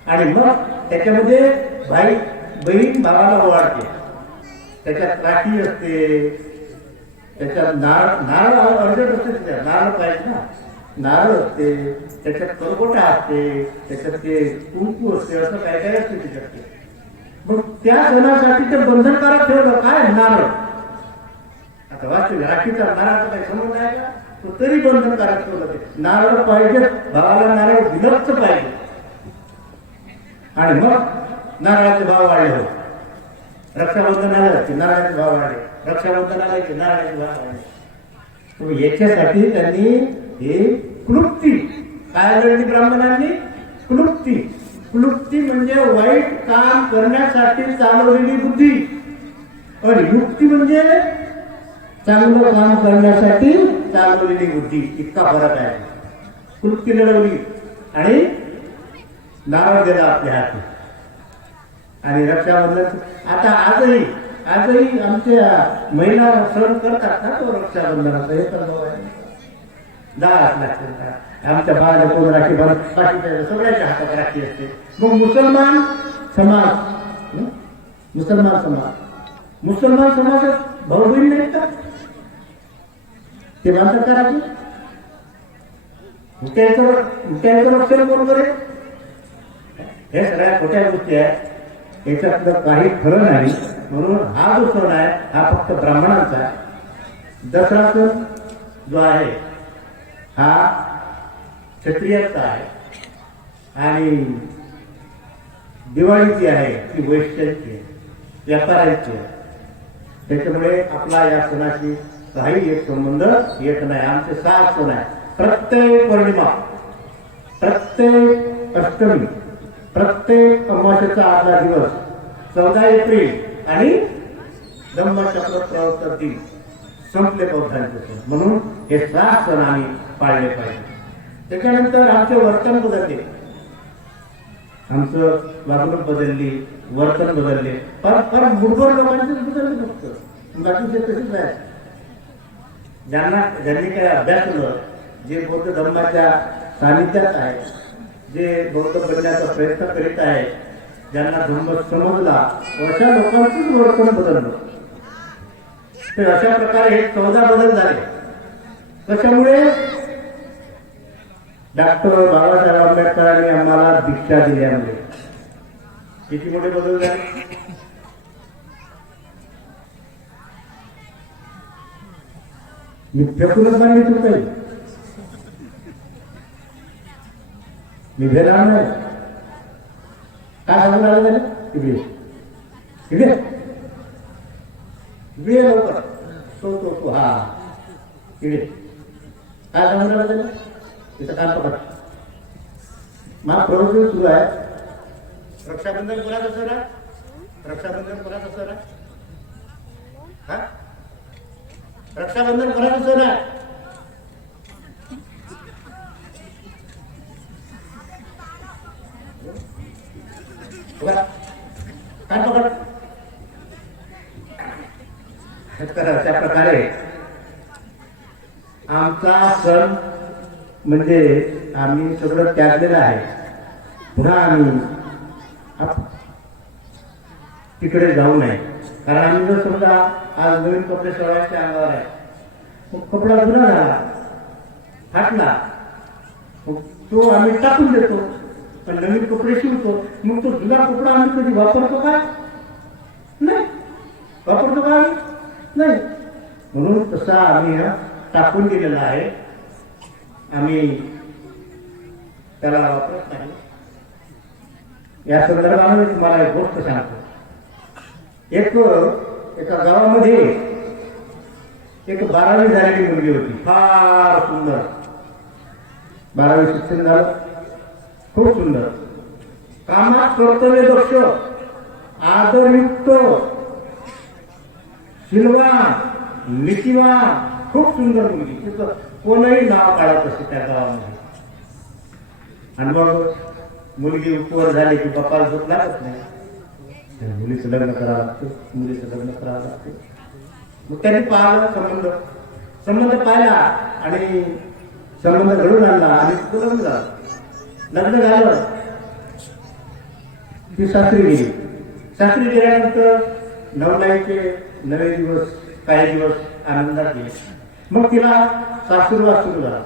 आणि मग त्याच्यामध्ये बहीण भावाला ओवाळते, त्याच्यात राखी असते, त्याच्यात नारळ अर्जट असते, त्याच्यात नारळ पाहिजे ना, नारळ असते, त्याच्यात करगोटा असते, त्याच्यात ते कुंकू असते, असं काय काय असते त्याच्यात. मग त्या सणासाठी ते बंधनकारक ठेवलं काय? नारळ. आता वाचले राखीचा नारळाचा काही संबंध आहे का? तो तरी बंधनकारक ठेवलं. ते नारळ पाहिजे, भावाला नारळ दिलंच पाहिजे. आणि मग नारळाचे भाव वाढले हो. रक्षाबंधन आलं की नारळाचे भाव वाढले, रक्षाबंधन आलं की नारळाचे भाव वाढले. याच्यासाठी त्यांनी हे क्लुप्ती काय लढली ब्राह्मणांनी? क्लुप्ती म्हणजे वाईट काम करण्यासाठी चालवलेली बुद्धी, आणि युक्ती म्हणजे चांगलं काम करण्यासाठी चालवलेली बुद्धी. इतका फरक आहे. क्लुप्ती लढवली आणि नारळ दिला आपल्या हाती. आणि रक्षाबंधन आता आजही आमच्या महिला सण करतात ना तो रक्षाबंधनाचा. हे तर 10 लाख आमच्या बाळाला कोण राखी बाकी सगळ्याच्या हातात राखी असते. मग मुसलमान समाजात भाऊ बहीण नाहीत का? ते बांधतात का राखी? त्याचं रक्षण बरोबर आहे. हे सगळ्या खोट्या गोष्टी आहेत, याच्यातलं काही खरं नाही. म्हणून हा जो सण आहे हा फक्त ब्राह्मणांचा आहे. दसरा सण जो आहे हा क्षत्रियांचा आहे आणि दिवाळी जी आहे ती वैश्यांची आहे, व्यापाऱ्यांची आहे. त्याच्यामुळे आपला या सणाशी काही एक संबंध येत नाही. आमचे 6 सण आहे. प्रत्येक पौर्णिमा, प्रत्येक अष्टमी, प्रत्येक अमावस्येचा आदला दिवस 14 एप्रिल आणि धम्मचक्र प्रवर्तन दिन संपले बौद्धांचे सण. म्हणून हे 6 सण आम्ही पाळले पाहिजे. त्याच्यानंतर आमचे वर्तन बदलले, आमचं वागणूक बदलली, वर्तन बदलले. पर मूळभर लोकांचे बदलले फक्त, बाकीचे तसेच आहे. ज्यांनी काही अभ्यासलं, जे बौद्ध धर्माच्या सानिध्यात आहे, जे बौद्ध बनण्याचा प्रयत्न करीत आहे, ज्यांना धर्म समजला, अशा लोकांचंच वर्तन बदललं. तर अशा प्रकारे हे 14 बदल झाले. कशामुळे? डॉक्टर बाबासाहेब आंबेडकरांनी आम्हाला दीक्षा दिल्यामुळे. किती मोठे बदल झाले. मी फेकूनच सांगितलं काही, मी भेटणार नाही. काय सांगून आलं त्याने? इकडे इकडे इकडे लवकर तो हा इकडे. काय सांगून आलं त्याने? तिथं काय पकड. मला प्रवचन सुरू आहे. रक्षाबंधन कोणाचं सण आहे? रक्षाबंधन कोणाचं सण आहे? हा, रक्षाबंधन कोणाचं सण आहे? काय पकड. त्या प्रकारे आमचा सण म्हणजे आम्ही सगळं त्यागलेलं आहे. पुन्हा आम्ही तिकडे जाऊ नये. कारण आम्ही जर समजा आज नवीन कपडे सोडायचे अंगावर आहे, मग कपडा जुना झाला, फाटला, तो आम्ही टाकून देतो. पण नवीन कपडे शिवतो, मग तो जुना कपडा आम्ही कधी वापरतो काय? नाही. वापरतो काय? नाही. म्हणून तसा आम्ही टाकून दिलेला आहे. आम्ही त्याला वापरत नाही. या संदर्भाने तुम्हाला एक गोष्ट सांगतो. एका गावामध्ये एक 12वी झालेली मुलगी होती, फार सुंदर. 12वी शिक्षण झालं, खूप सुंदर, कामात कर्तव्यदक्ष, आदरयुक्त, शीलवान, नीतिवान, खूप सुंदर मुलगी. तिथं कोणही नाव काढत असे त्या गावामध्ये. आणि मग मुलगी उपवर झाली की बापाला झोप लागत नाही. मुलीचं लग्न करावं लागतं, मुलीचं लग्न करावं लागतं. मग त्यांनी पाहिलं, संबंध पाहिला आणि संबंध घडून आणला आणि लग्न झालं. लग्न झालं ती सासरी गेली. सासरी गेल्यानंतर नवलाईचे 9 दिवस, काही दिवस आनंदात गेले. मग तिला सासूरवास सुरू झाला.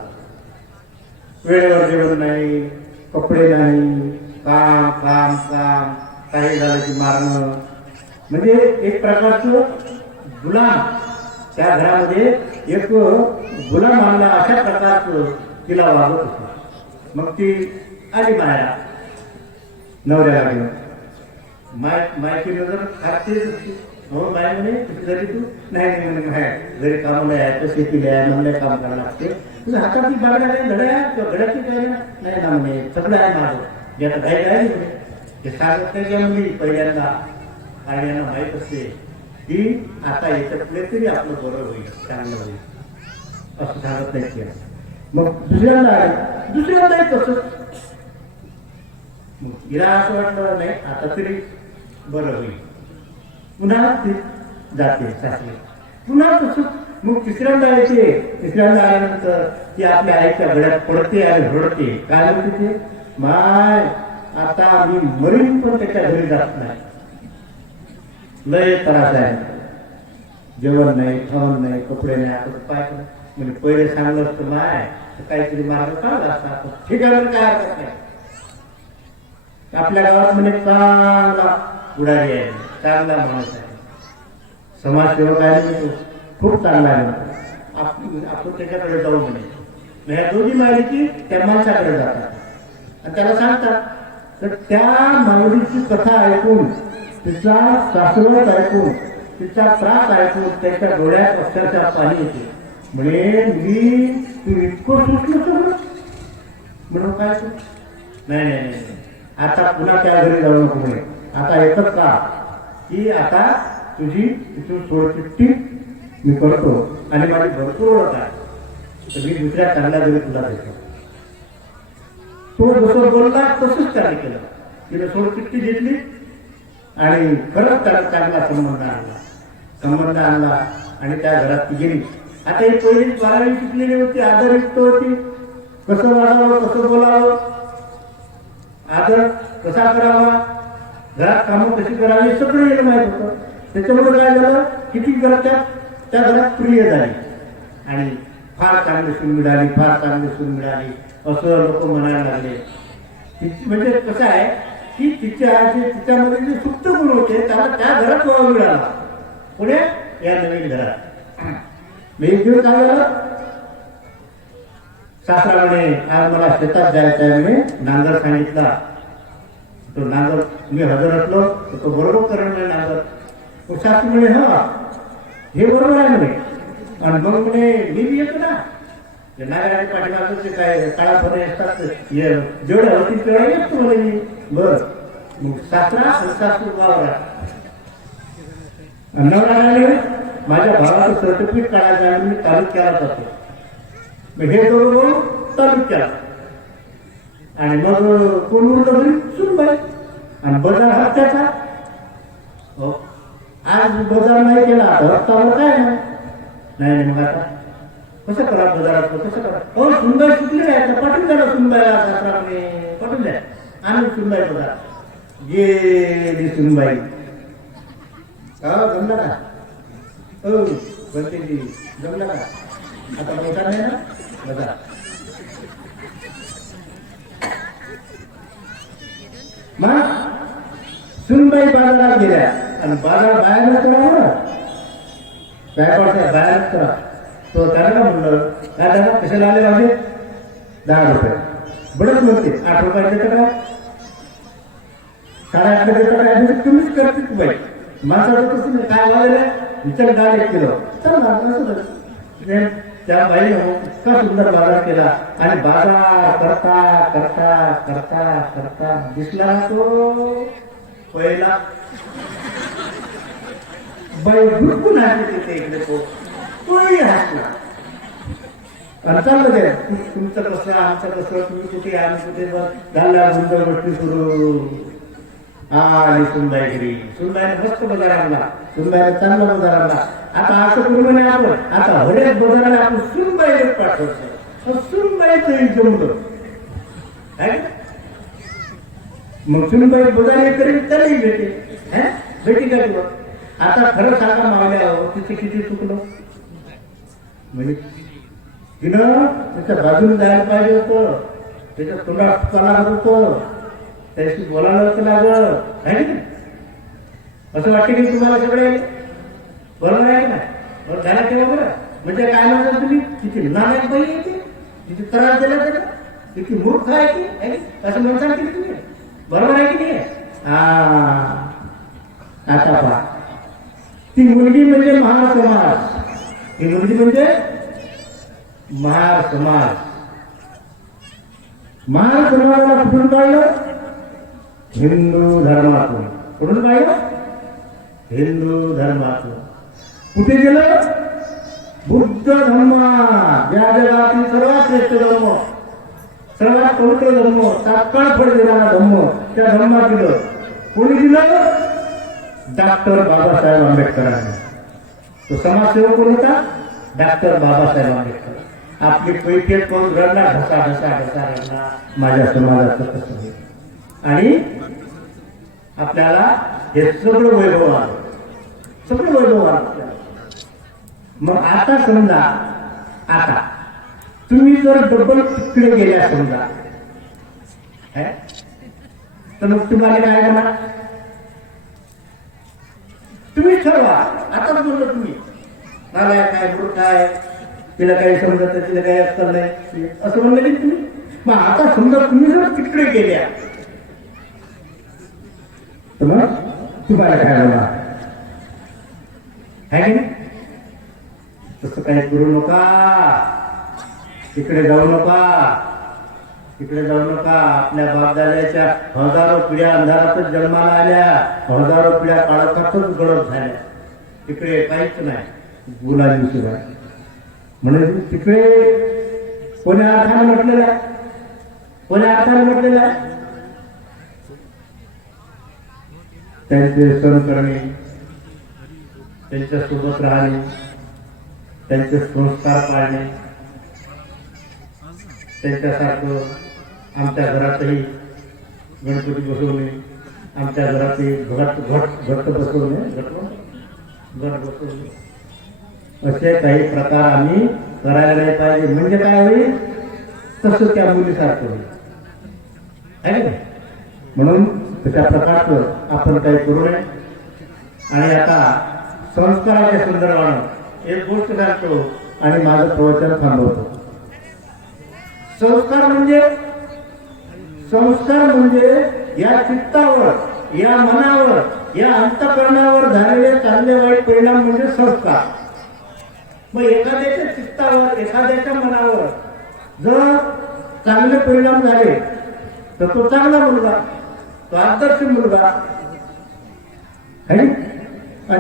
वेळेवर जेवण नाही, कपडे नाही, काम काम काम, काही झालं की मारणं. म्हणजे एक प्रकारचं गुलाम, त्या घरामध्ये एक गुलाम आणला अशा प्रकारचं तिला वागत होतं. मग ती आली माया नवऱ्याला घेऊन. मायची नजर खाते. हो माय म्हणे घरी तू नाही म्हणे, घरी कामाला आहे, शेतीला आहे, म्हणलं काम करायला लागते. तुझ्या हातात ती बागडा नाही, घड्या किंवा घड्याची काय नाही ना म्हणे, सगळं आहे माझं. जे आता काही काय म्हणे हे सांगत नाही. ज्या मुली पहिल्यांदा आणि यांना माहीत असते की आता याच्यातले तरी आपलं बरं होईल, चांगलं होईल, असं सांगत नाही की. मग दुसऱ्यांदा तसंच. मग हिला असं वाटलं नाही आता तरी बरं होईल. पुन्हा ती जाते सासरी, पुन्हा तसंच. मग तिसऱ्यांदा येते. तिसऱ्यांदा आल्यानंतर ती आपल्या आईच्या गळ्यात पडते आणि रडते. काय म्हणते ते? माय आता मी मरीन पण त्याच्या घरी जात नाही, लय त्रास आहे. जेवण नाही, खावण नाही, कपडे नाही. आपण काय म्हणजे पहिले सांगलं असतं माय तर काहीतरी मार्ग काढला असता. ठीक आहे, काय हरकत नाही. आपल्या गावात म्हणजे चांगला पुढारी आहे, चांगला माणूस आहे, समाजसेवक आहे, खूप चांगला आहे. आपण त्याच्याकडे जाऊ म्हणे. मग ह्या दोन्ही मायलेकी त्या माणसाकडे जातात आणि त्याला सांगतात. तर त्या माऊलीची कथा ऐकून, तिचा सासरवत ऐकून, तिचा त्रास ऐकून त्याच्या डोळ्यात अक्षरशः पाणी येते. म्हणे मी तू इतकं सुटलं सगळं म्हणून काय तू नाही नाही नाही, आता पुन्हा त्या घरी जाऊ नको म्हणे. आता एकच का की आता तुझी तिथून सोडचिठ्ठी मी करतो आणि माझी भरपूर ओळख आहे, तर मी दुसऱ्या चांगल्या घरी तुला देतो. तो जसं बोलला तसंच त्याने केलं. तिने सोडचिठ्ठी घेतली आणि खरंच त्याला चांगला संबंध आणला आणि त्या घरात ती गेली. आता ही पहिली 12वी शिकलेली होती, आदरयुक्त होती. कसं वागावं, कसं बोलावं, आदर कसा करावा, घरात कामं कशी करावी हे सगळं येणं माहीत होतं. त्याच्यामुळे काय झालं, किती घरात त्या घरात प्रिय झाली आणि फार चांगली सून मिळाली, फार चांगली सून मिळाली असं लोक म्हणायला लागले. म्हणजे कसं आहे की तिच्यामध्ये जे सुप्त गुण होते त्याला त्या घरात वाव मिळाला, पुढे या नवीन घरात. मी एक दिवस काय झालं, सासरा म्हणे आज मला शेतात जायचं आहे म्हणे, नांगर सांगितला. तो नांगर मी हजर असलो तर तो बरोबर करण म्हणे नांगर. सासू म्हणे हा हे बरोबर आहे म्हणे. आणि मग म्हणे मी येतो ना, नागराच्या पाठीमागं ते काय काळापणे असतात जेवढ्या होती तेवढ्या येतो म्हणे मी. बर मग सासरा सासू गावरा नवरा माझ्या भावाचं सर्टिफिकेट काढायचं आणि मी तालुक्याला जातो. मग हे बरोबर तालुक्याला आणि मग कोण उरलं घरी सुनबाई आणि बाजार हा त्याचा. आज बाजार नाही केला हप्तावर काय नाही. मग आता कसं करा बाजारात, कसं करा. हो सुनबाई सुटली आहे, पाठवून द्या ना सुनबाईला, सासराने पाठवून द्या. आणि सुनबाई बाजार गेली. सुनबाई जमला का, हो बोलते जमला का, आता पैसा नाही ना बाजार. मग सुनबाई बाजारात गेल्या आणि बाजार बाहेरच करा, बाहेरच करा. तो त्याला म्हणलं काय दादा कशाला आले माझे 10 रुपये. बरंच म्हणते 8 रुपये देतं काय, 8.5 देतं काय, तुम्हीच करते की बाई माणसाचं कसं नाही. काय वाजलं विचार डाळ 1 किलो चल. त्या बाईनं इतका सुंदर बाजार केला आणि बाजार करता करता करता करता दिसला तो पहिला बाई भरपूर आहे तिथे इकडे तोही हसला आणि चाललं ते तुमचं कसं आमचं कसं, तुम्ही कुठे आम्ही कुठे, झाला सुंदर गोष्टी सुरू. आली सुनबाई घरी, सुनबाईने मस्त बाजार आणला, सुनबाईने चांगला बाजार आणला. आता असं करू म्हणे आपण आता हड्यात बाजाराला आपण सुनबाईला पाठवतो, सुनबाईचं जमलं. मग सुनबाई बाजार करेल त्यालाही भेटे, भेटी का तुला. आता खरं सांगा मावल्या तिथे किती चुकलं. म्हणजे तिनं त्याच्या बाजूने जायला पाहिजे होतं, त्याच्या तोंडात चुका लागत होतं, त्याशी बोलायला होतं लागत आहे ना. असं वाटतं की तुम्हाला सगळे बरोबर आहे ना, झाला तेव्हा बरं. म्हणजे काय म्हणतात तुम्ही, किती नालायक बाई आहे ती, किती त्रास दिला त्याला, किती मूर्ख आहे ती, असं म्हणतात की तुम्ही. बरोबर आहे की नाही. आता पहा ती मुलगी म्हणजे महार समाज, ही मुलगी म्हणजे महार समाज. महार समाजाला कुठून काढलं, हिंदू धर्मातून. कुठून काढलं, हिंदू धर्मातून. कुठे गेलं, बुद्ध धर्म, या जगातील सर्वात श्रेष्ठ धर्म, सर्वात पवित्र धर्म, तात्काळ फळ देणारा धर्म, त्या धर्मात दिलं. कोणी दिलं, डॉक्टर बाबासाहेब आंबेडकरांनी. तो समाजसेवक कोण होता, डॉक्टर बाबासाहेब आंबेडकर. आपली पैठेत कोण रडला, ढसा ढसा ढसा रडला, माझ्या समाजाचं कसं होईल. आणि आपल्याला हे सगळं वैभव आलं, सगळं वैभव आलं. मग आता समजा, आता तुम्ही जर डबल तिकडे गेल्या समजा, तर मग तुम्हाला काय करणार, तुम्ही ठरवा. आता बोललो तुम्ही नालायक काय मूर्ख आहे, तिला काही समजत नाही, तिला काही अक्कल नाही असं म्हणलं की तुम्ही. मग आता समजा तुम्ही जर तिकडे गेल्या तर मग तुम्हाला काय होणार आहे की नाही? तसं काही करू नका. तिकडे जाऊ नका, तिकडे जाऊ नका. आपल्या बापदादाच्या हजारो पिढ्या अंधारातच जन्माला आल्या, हजारो पिढ्या काळातच गडप झाल्या. तिकडे काहीच नाही गुलाबीशिवाय. म्हणजे तिकडे कोण्या अर्थाने म्हटलेलं आहे, कोण्या अर्थाने म्हटलेलं आहे? त्यांचे सण करणे, त्यांच्या सोबत राहणे, त्यांचे संस्कार पाळणे. त्यांच्यासारखं आमच्या घरातही गणपती बसवणे, आमच्या घरातही घट बसवणे, घट बसवणे, असे काही प्रकार आम्ही करायला नाही पाहिजे. म्हणजे काय होईल? तसं त्या मुलीसारखं होईल, आहे ना? म्हणून तशा प्रकारचं आपण काही करू नये. आणि आता संस्काराच्या संदर्भानं एक गोष्ट सांगतो आणि माझं प्रवचन थांबवतो. संस्कार म्हणजे या चित्तावर, या मनावर, या अंतःकरणावर झालेले चांगले वाईट परिणाम म्हणजे संस्कार. मग एखाद्याच्या चित्तावर, एखाद्याच्या मनावर जर चांगले परिणाम झाले तर तो चांगला मुलगा, तो आदर्श मुलगा. आणि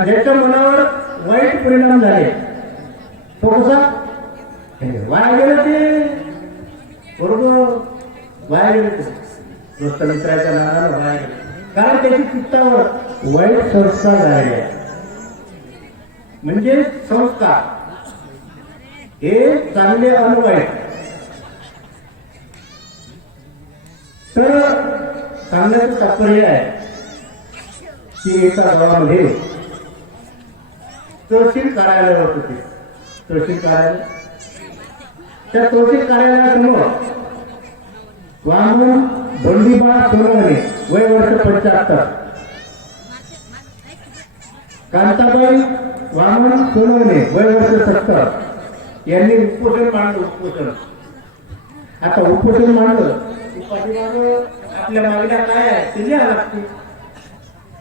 ज्याच्या मनावर वाईट परिणाम झाले तो कसा वाया गेला, ते बरोबर वाया गेले, दोस्त मित्राच्या नावानं वाया गेले. कारण त्याची चित्तावर वाईट संस्कार झाले. म्हणजे संस्कार हे चांगले आणि वाईट. तर सांगण्याचं तात्पर्य आहे की एका गावामध्ये तहसील कार्यालय होत होते. तहसील कार्यालय, त्या तहसील कार्यालयासमोर वामन धोंडीबा सोनवणे, वय वर्ष 75, कांताबाई वामन सोनवणे, वय वर्ष 70, यांनी उपोषण मांडलं. उपोषण, आता उपोषण मांडलं आपल्या मागण्या काय आहे ते लिहायला लागते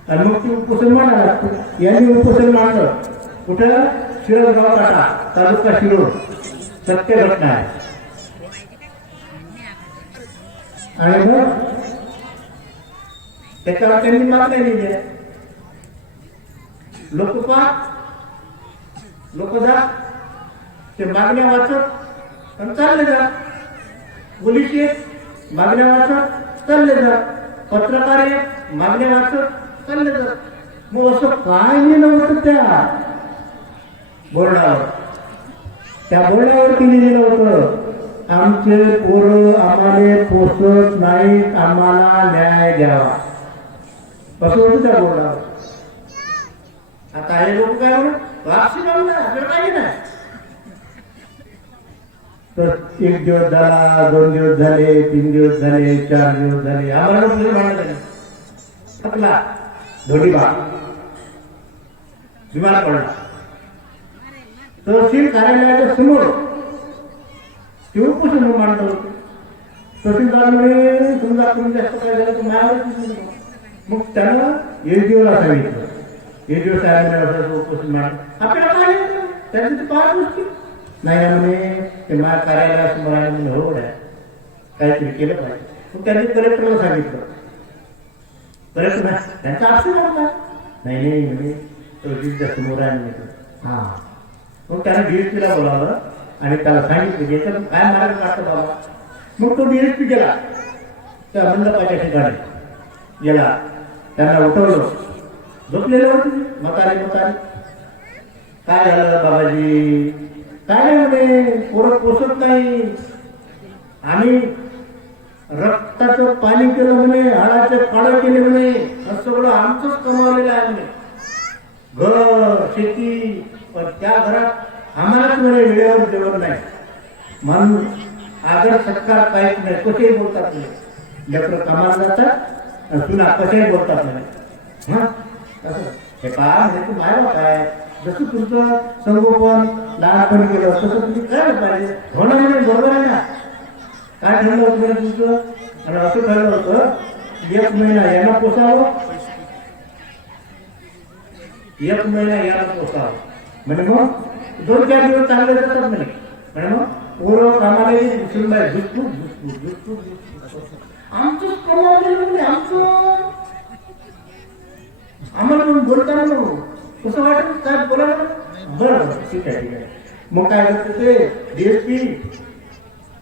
आणि मग ती उपोषण मांडायला लागते. यांनी उपोषण मांडलं कुठं? शिरसगाव काटा, तालुका शिरोळ. सत्य घटना आहे. आणि मग त्याच्यावर त्यांनी मागण्या लिहिल्या. लोक जा ते मागण्या वाचत आणि चालले जा. पोलीस येत मागण्या वाचत चालले जा. पत्रकार येत मागण्या वाचत चालले जा. मग असं काय लिहिलं होतं त्या बोर्डावर? त्या बोर्डावरती लिहिलेलं होतं, आमचे पोरं आम्हाला पोसत नाहीत, आम्हाला न्याय द्यावा. असं होतं त्या बोर्डावर. आता हे लोक काय म्हणत, वापसी आपल्याला काही नाही. तर 1 दिवस झाला, 2 दिवस झाले, 3 दिवस झाले, 4 दिवस झाले, आम्हाला थकला. धोडीबा बिमार पडला. तहसील कार्यालयाच्या समोर ते उपोषण मांडलं होतं. तहसीलदार म्हणे समजा तुम्ही जास्त काय झालं तर माझ्यावर. मग त्यानं एसडीओला सांगितलं, एसडीओ साहेब उपोषण मांडलं. आपल्याला काय त्यांनी ते पाहत नसते. नाही म्हणे ते माझ्या कार्यालयासमोर आहे म्हणजे हो आहे, काहीतरी केलं पाहिजे. मग त्यांनी कलेक्टरला सांगितलं. कलेक्टर त्यांचा आक्षेप होता. नाही म्हणे तहसीलच्या समोर आहे म्हणे. हा, मग त्याने डीएसपीला बोलावलं आणि त्याला सांगितलं की याच्यात काय मार्ग काढतो बाबा. मग तो डीएसपी गेला त्या मंडपाच्या ठिकाणी गेला. त्यांना उठवलं. झोपलेलं होते म्हातारे. काय झालं बाबाजी? काय नाही म्हणे, पोरं पोसत नाही, आम्ही रक्ताचं पाणी केलं म्हणे, हाडाचे काळं केले म्हणे, असं सगळं आमचंच कमावलेलं आहे म्हणे. घर शेती, पण त्या घरात आम्हालाच म्हणे वेळेवर जेवण नाही. म्हणून आदर सत्कार काहीच नाही. कसेही बोलतात म्हणे. लेकरं कामाला जातात आणि सुना कसेही बोलतात म्हणे. हा, हे पहा म्हणजे तू मायबाप आहे, जसं तुमचं संगोपन लहानपणी केलं तसं तुम्ही करायला पाहिजे. होणं म्हणजे बरोबर आहे ना. काय ठरलं होतं बरं तुमचं? आणि असं ठरलं होतं 1 महिना यांना पोसावं, 1 महिना याला पोसावं. म्हणजे मग 2-4 दिवस चांगले जातात म्हणजे मग पोरं कामाला सुनबाई झुटफूट आमचंच कमावलेलं म्हणजे आमचं आम्हाला पण बोलताना कसं वाटत काय बोलायला. बरं ठीक आहे. मग काय करते ते DSP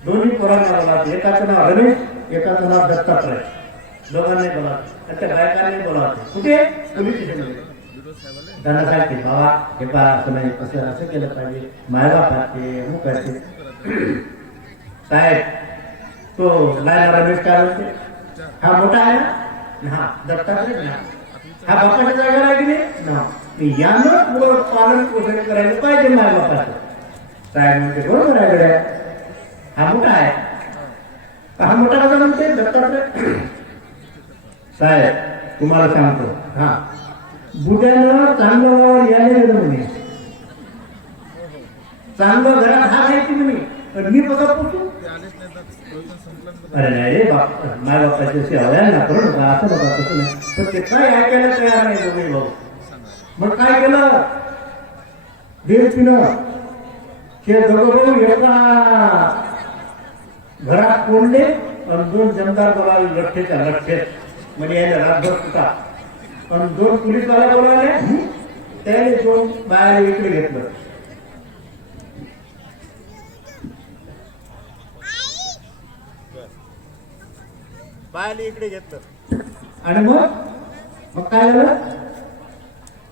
दोन्ही पोरांना बोला. एकाचं नाव रमेश, एकाचं नाव दत्तात्रय. दोघांनाही बोला. त्या बायकांनाही बोला. कुठे? पोलीस स्टेशनमध्ये. त्यांना सांगते बाबा हे पा असं नाही, असं केलं पाहिजे. मायबाप आहे अमुक आहे. साहेब तो लायला रमेश काय म्हणते, हा मोठा आहे ना, हा दत्तात्रय ना, हा बापाच्या जागेला आहे की नाही, यानं पालन पोषण करायला पाहिजे मायबापाचं. साहेब म्हणते बरोबर आहे गड्या, हा मोठा आहे. हा मोठा कसा म्हणते दत्तात्रय. साहेब तुम्हाला सांगतो, हा बुद्यानं चांगलं यायला गेलं म्हणे, चांगलं घरात हा घ्यायची म्हणे, तर मी बघा पोचू. अरे नाही रे बाप, माय बापाची अशी हव्याला ना करू नका, असं नका तसं नाही. पण ते काय ऐकायला तयार नाही दोघे भाऊ. मग काय केलं DSPनं, हे दोघं भाऊ एका घरात कोंडले आणि 2 जमदार बोलावले लठ्ठेत. म्हणजे यायला रातभर सुटा. पण 2 पोलीसवाल्या बोलावले, त्याने 2 बाहेर इकडे घेतलं. बाहेर इकडे घेतलं आणि मग काय झालं,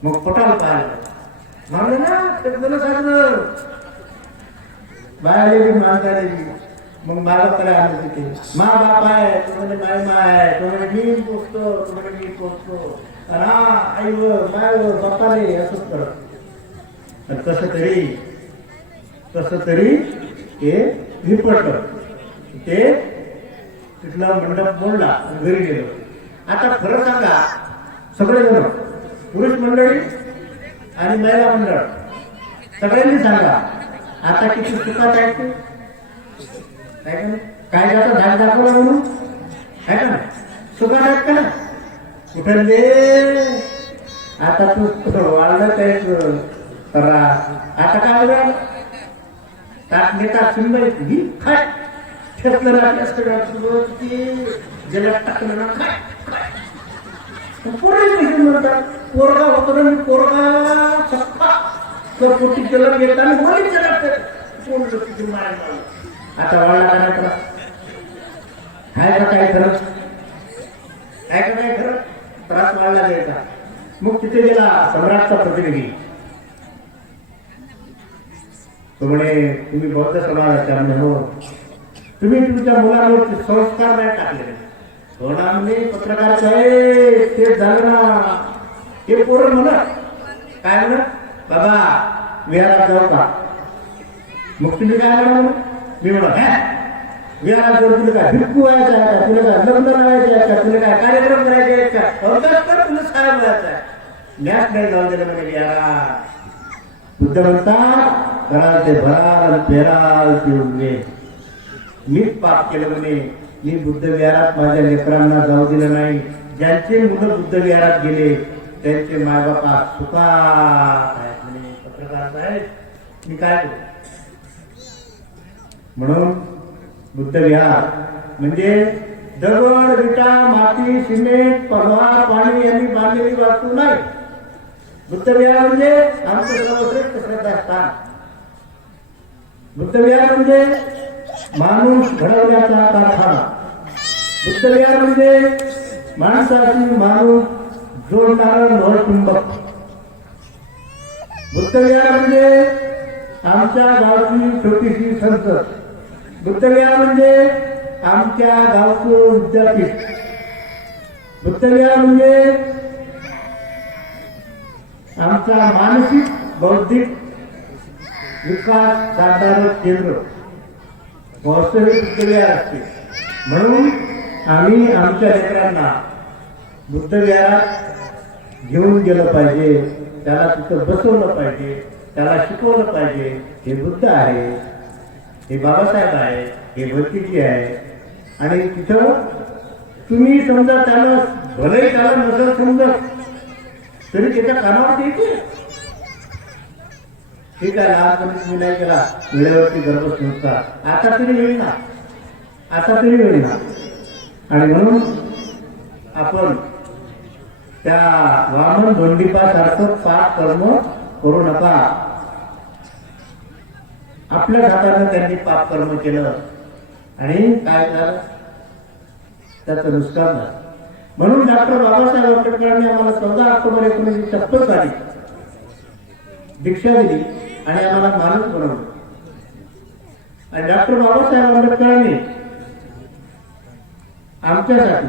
मग पटाला पाहिलं. म्हणलं ना ते तुला सांगलं बाहेर माणसाने. मग बाबाकडे आलं तिथे, मा बाप आहे तो म्हणजे माय आहे, तो म्हणजे मी पोचतो, तो म्हणजे मी पोचतो. हा आई व माय व बापाने असंच करत. कसं तरी ते निपटलं. ते तिथला मंडप मोडला, घरी गेलो. आता खरं सांगा, सगळेजण पुरुष मंडळी आणि महिला मंडळ सगळ्यांनी सांगा, आता किती सुखात आहेत ते. काय जातं झाड दाखवलं म्हणून आहे का, सुखात आहेत का ना. कुठे दे आता तू वाढलं काय करा. आता काय होईल, ताट नेता सुनबाई ही खाय ठेचलं जगात टाकलं ना काय. म्हणतात पोरगा होतो ना, मी पोरगा सख्खा पोटी केलं येताना आता वाढला करायचा आहे का काय खरं, आहे का काय खरं. त्रास वाढला द्यायचा. मग तिथे गेला सम्राटचा प्रतिनिधी. तो म्हणे तुम्ही बौद्ध समाजाच्या म्हणे, हो तुम्ही तुमच्या मुलांवर संस्कार नाही टाकले. हो ना म्हणे पत्रकार साहेब, ते झालं ना. हे पोरं म्हणत काय म्हणत, बाबा विहारात जाऊ का. मग तुम्ही काय म्हणा, मी म्हणत विहारात जाऊ, तुला काय भिक्खू व्हायचं आहे का, तुला काय लग्न लावायचं आहे का, तुला काय कार्यक्रम करायचे आहेत का, अवकाश कर, तुला साहेब व्हायचं आहे. मॅच नाही जाऊ दिलं म्हणजे विहारात. बुद्ध म्हणतात घराल ते भराल फेराल ते उडवे. मीच पाप केलं म्हणे, मी बुद्ध विहारात माझ्या लेकरांना जाऊ दिलं नाही. ज्यांचे मुलं बुद्ध विहारात गेले त्यांचे मायबापा सुखात आहेत म्हणे. पत्रकार साहेब मी काय करू. म्हणून बुद्ध विहार म्हणजे दगड विटा माती सिमेंट परवा पाणी यांनी बांधलेली वास्तू नाही. बुद्ध विहार म्हणजे आमचं सर्वश्रेष्ठ श्रद्धास्थान. बुद्ध विहार म्हणजे माणूस घडवण्याचा कारखाना. बुद्ध विहार म्हणजे माणसाशी माणूस जोडणारं नळचुंबक. बुद्ध विहार म्हणजे आमच्या गावची छोटीशी संसद. बुद्ध विहार म्हणजे आमच्या गावचं विद्यापीठ. बुद्ध विहार म्हणजे आमचा मानसिक बौद्धिक विकास साधणारं केंद्र. वास्तविक बुद्ध विहार असते. म्हणून आम्ही आमच्या लेकरांना बुद्ध विहारात घेऊन गेलं पाहिजे, त्याला तिथं बसवलं पाहिजे, त्याला शिकवलं पाहिजे. हे बुद्ध आहे, हे बाबासाहेब आहे, हे भक्तीजी आहे. आणि तिथं तुम्ही समजा त्याला भले त्याला नजर समजत तरी त्याच्या कानावर येते. ठीक आहे, लहानपणी तुम्ही नाही केला, वेळेवरती गर्भसंस्कार, आता तरी मिळणार, आता तरी मिळणार. आणि म्हणून आपण त्या वामन धोंडीपासारखं पाप कर्म करू नका. आपल्या हातानं त्यांनी पाप कर्म केलं आणि काय झालं, त्याचं नुकसान झालं. म्हणून डॉक्टर बाबासाहेब आंबेडकरांनी आम्हाला 14 ऑक्टोबर 1956 साली दीक्षा दिली आणि आम्हाला माणूस बनवलं. आणि डॉक्टर बाबासाहेब आंबेडकरांनी आमच्यासाठी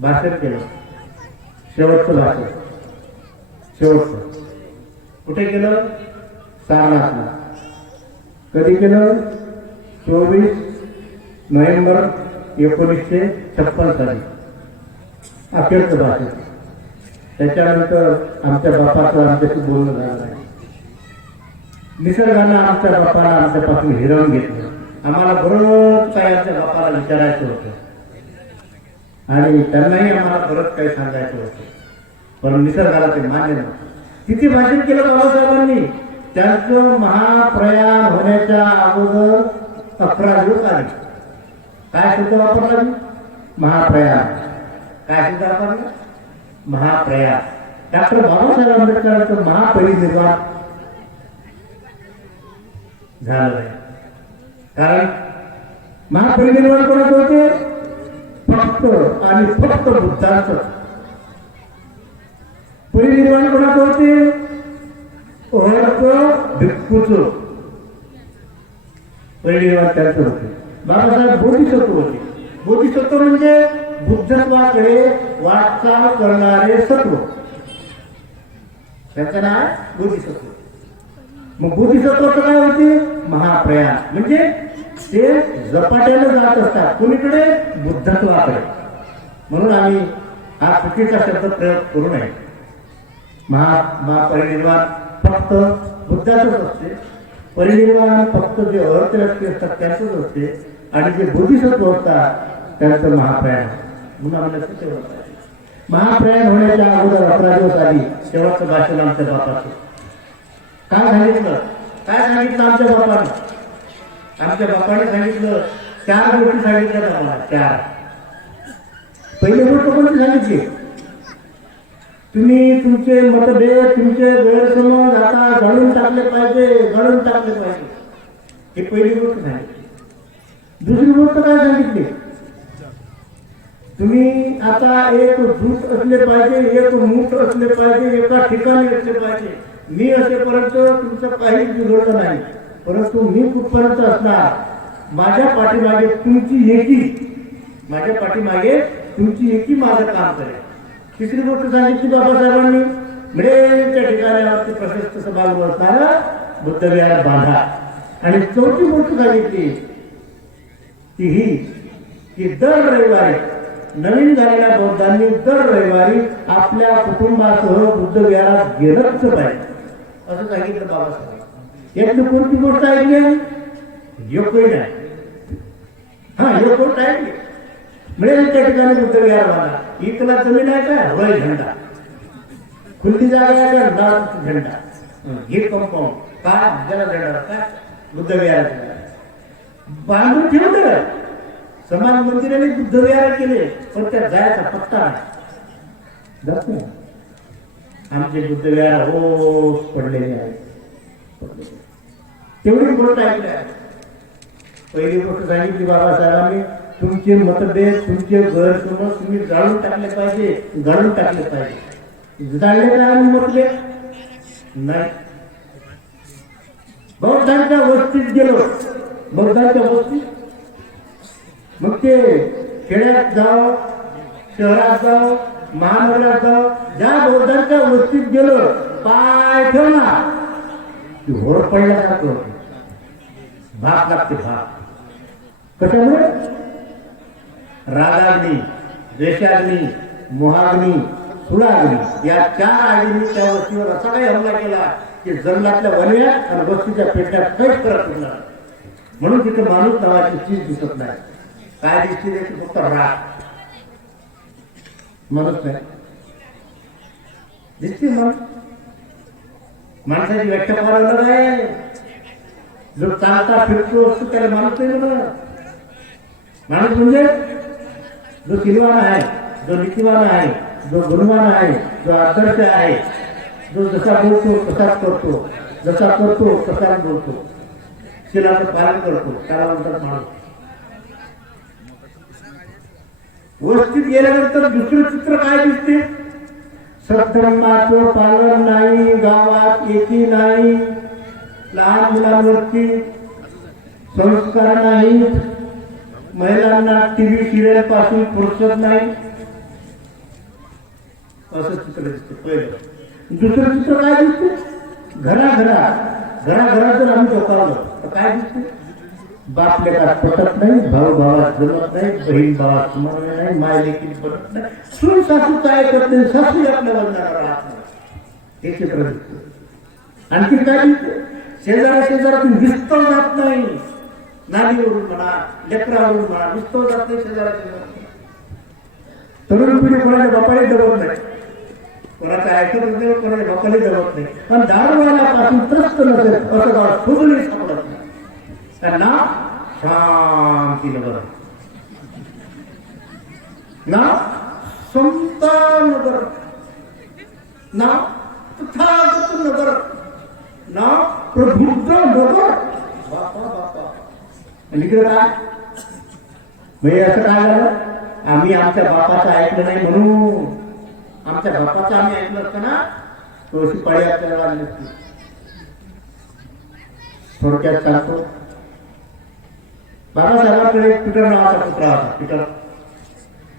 भाषण केलं, शेवटचं भाषण. शेवटचं कुठे केलं? सारनाथला. कधी केलं? 24 नोव्हेंबर 1956 साली अखेरचं भाषण. त्याच्यानंतर आमच्या बापाचं आमच्याशी बोलणं झालं नाही. निसर्गानं आमच्या बापाला आमच्यापासून हिरावून घेतलं. आम्हाला बरंच काही आमच्या बापाला विचारायचं होतं आणि त्यांनाही आम्हाला बरंच काही सांगायचं होतं, पण निसर्गाला ते मान्य नव्हतं. किती भाषण केलं बाबासाहेबांनी. त्यांचं महाप्रयाण होण्याच्या अगोदर 11 दिवस आले. काय शब्द वापरला मी? महाप्रयाण. काय शब्द वापरला? महाप्रयाण. डॉक्टर बाबासाहेब आंबेडकरांचं महापरिनिर्वाण झालं नाही. कारण महापरिनिर्वाण कोणाचं होते? फक्त आणि फक्त बुद्धांचं. परिनिर्वाण कोणाचं होते? भिक्खूचं परिनिर्वाण त्यांचं होते. बाबासाहेब बोधिसत्व होते. बोधिसत्व म्हणजे बुद्धत्वाकडे वाटचाल करणारे सत्व, त्यांचं नाव बोधिसत्व. मग बोधिसत्वाचं काय होते? महाप्रयाण. म्हणजे ते झपाट्यानं जात असतात कुणीकडे? बुद्धत्वाकडे. म्हणून आम्ही हा चुकीचा शब्द प्रयोग करू नये. महापरिनिर्वाण फक्त बुद्धाचंच असते. परिनिर्वाण फक्त जे अर्थव्यक्ती असतात त्यांचंच असते आणि जे बोधिसत्व असतात त्यांचं महाप्रयाण. म्हणून आम्ही लक्षात ठेवलं पाहिजे. महाप्रयाण होण्याच्या अगोदर 11 दिवस आधी शेवटचं भाषण आमच्या बापाचं. काय सांगितलं? काय सांगितलं आमच्या बापानं? आमच्या बापाने सांगितलं 4 गोष्टी सांगितल्या आम्हाला. 4. पहिली गोष्ट कोणती सांगितली? तुम्ही तुमचे मतभेद, तुमचे गैरसमज आता घालून टाकले पाहिजे, घालून टाकले पाहिजे. ही पहिली गोष्ट सांगितली. दुसरी गोष्ट काय सांगितली? तुम्ही आता एक झूट असले पाहिजे, एक मूठ असले पाहिजे, एका ठिकाणी असले पाहिजे. मी असेपर्यंत तुमचं काही बिघडलं नाही, परंतु मी कुठपर्यंत असणार? माझ्या पाठीमागे तुमची एकी, माझ्या पाठीमागे तुमची एकी माझं काम करेल. तिसरी गोष्ट सांगितली बाबासाहेबांनी, मिळेलच्या ठिकाणी प्रशस्त सभागृह असणारा बुद्धविहार बांधा. आणि चौथी गोष्ट सांगितली ती ही की दर रविवारी नवीन झालेल्या बौद्धांनी दर रविवारी आपल्या कुटुंबासह बुद्धविहारात गेलंच पाहिजे असं सांगितलं बाबासाहेब. यातली कोणती गोष्ट ऐकली? योग्य नाही. हा, योग गोष्ट ऐकली. मिळेल त्या ठिकाणी बुद्धविहार बांधा. इथला जमीन आहे का? होय झेंडा. खुल्ली जागा आहे का? डाळ झेंडा. हे कंपाऊंड काय ज्याला झेंडा काय बुद्धविहाराचा बांधून ठेवलं काय? समाज मंदिराने बुद्धविहार केले, पण त्या जायचा पत्ता नाही. जात नाही. आमचे बुद्धविहार होस पडलेले आहे. तेवढी गोष्ट ऐकली आहे. पहिली गोष्ट सांगितली बाबासाहेबांनी, तुमचे मतभेद, तुमचे गैरसमज तुम्ही जाळून टाकले पाहिजे, गाळून टाकले पाहिजे. जाळले का आम्ही मतभेद? नाही. बौद्धांच्या वस्तीत गेलो, बौद्धांच्या वस्तीत, मग ते खेड्यात जाओ, शहरात जाओ, महानगरात जाओ, ज्या बौद्धांच्या वस्तीत गेलो पाय ठेवणार की होर पडल्यासारखं होतं. भाग लागते भाग. कशामुळे? रागाग्नी, द्वेषाग्नी, मोहाग्नी सुळागली या 4 आगींनी त्या वस्तीवर असा काही हमला केला की जंगलातल्या वनव्यात आणि वस्तीच्या पेटण्यात काहीच फरक पडला नाही. म्हणून तिथे माणूस नावाची चीज दिसत नाही. काय दिसते त्याची फक्त राख, माणूस नाही दिसते. माणसाची व्याख्या फार अलग आहे. जो चालता फिरतो असतो त्याला माणूस नाही म्हणत. माणूस म्हणजे जो सिलवान आहे, जो नीतिवान आहे, जो गुणवान आहे, जो आदर्श आहे, जो जसा बोलतो तसाच करतो, जसा करतो तसाच बोलतो, शिलाचं पालन करतो, त्याला म्हणतात माणूस. वस्तीत गेल्यानंतर दुसरं चित्र काय दिसते? सद्धर्माचं पालन नाही, गावात एकी नाही, लहान मुलांवरती संस्कार नाही, महिलांना टीव्ही सिरियल पासून फुरसत नाही, असं चित्र दिसतं पहिलं. दुसरं चित्र काय दिसते? घराघरात जर आम्ही डोकावलं तर काय दिसते? बाप लेकात पटत नाही, भाऊ भावात जमत नाही, बहीण भावात समन्वय नाही, माय लेकीत पटत नाही, सून सासू काय करत नाही, सासू आपल्या वजनाला राहत नाही, हे चित्र दिसतं. आणखी काय दिसते? शेजारातून विस्तव जात नाही, नालीवरून म्हणा, लेकरावरून म्हणा, विस्तव जात नाही शेजाराच्या. तरुण पिढी कोणाच्या बापाने दबत नाही, कोणाच्या ऐकत नसेल, कोणाच्या बापाने दबत नाही. पण दारूवाल्यापासून त्रस्त नसेल असं गाव शोधूनही सापडत नाही. त्यांना शांती नगर, ना समता नगर, ना तथागत नगर, ना प्रबुद्ध नगर. बापा बापा. आणि इकडे काय म्हणजे असं काय झालं? आम्ही आमच्या बापाचं ऐकलं नाही म्हणून. आमच्या बापाचं आम्ही ऐकलं असतं ना तो अशी पाळी आपल्याला आली नसती. थोडक्यात सांगतो, बाबासाहेबांकडे पीटर नावाचा पुत्र होता. पीटर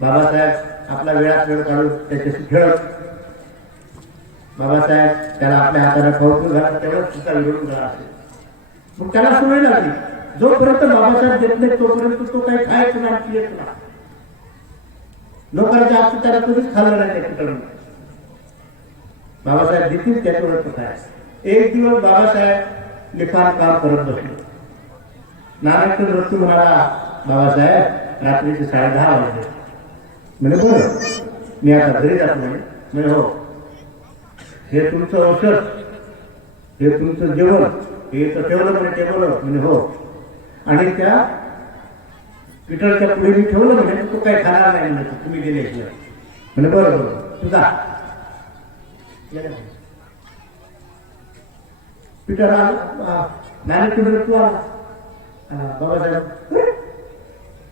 बाबासाहेब आपला वेळात वेळ काढून त्याच्याशी खेळत. बाबासाहेब त्याला आपल्या हाताने खाऊ घालत, तेवढंच तिचा विरोध झाला असेल. मग त्याला सवय लागली, जोपर्यंत बाबासाहेब देत नाही तोपर्यंत तो काही खायचं नाही, पियच नाही. लोकांच्या हात त्याला कधीच खाल्लं नाही त्या पीटरने. बाबासाहेब देतील त्याच्यावर काय. एक दिवस बाबासाहेब लिखाण काम करत बसले. नारायण वृत्ती म्हणाला, बाबासाहेब रात्रीचे 10:30 वाजले. म्हणजे बरं मी आता घरी जात नाही. म्हणजे हो, हे तुमचं औषध, हे तुमचं जेवण, हे तर ठेवलं म्हणजे टेबल. म्हणजे हो, आणि त्या पीटरच्या पुढे मी ठेवलं म्हणजे तो काही खाणार नाही म्हणजे तुम्ही गेल्याशिवाय. म्हणजे बरं बरं तुझा पीटर आला, नारायण तू आला. बाबासाहेब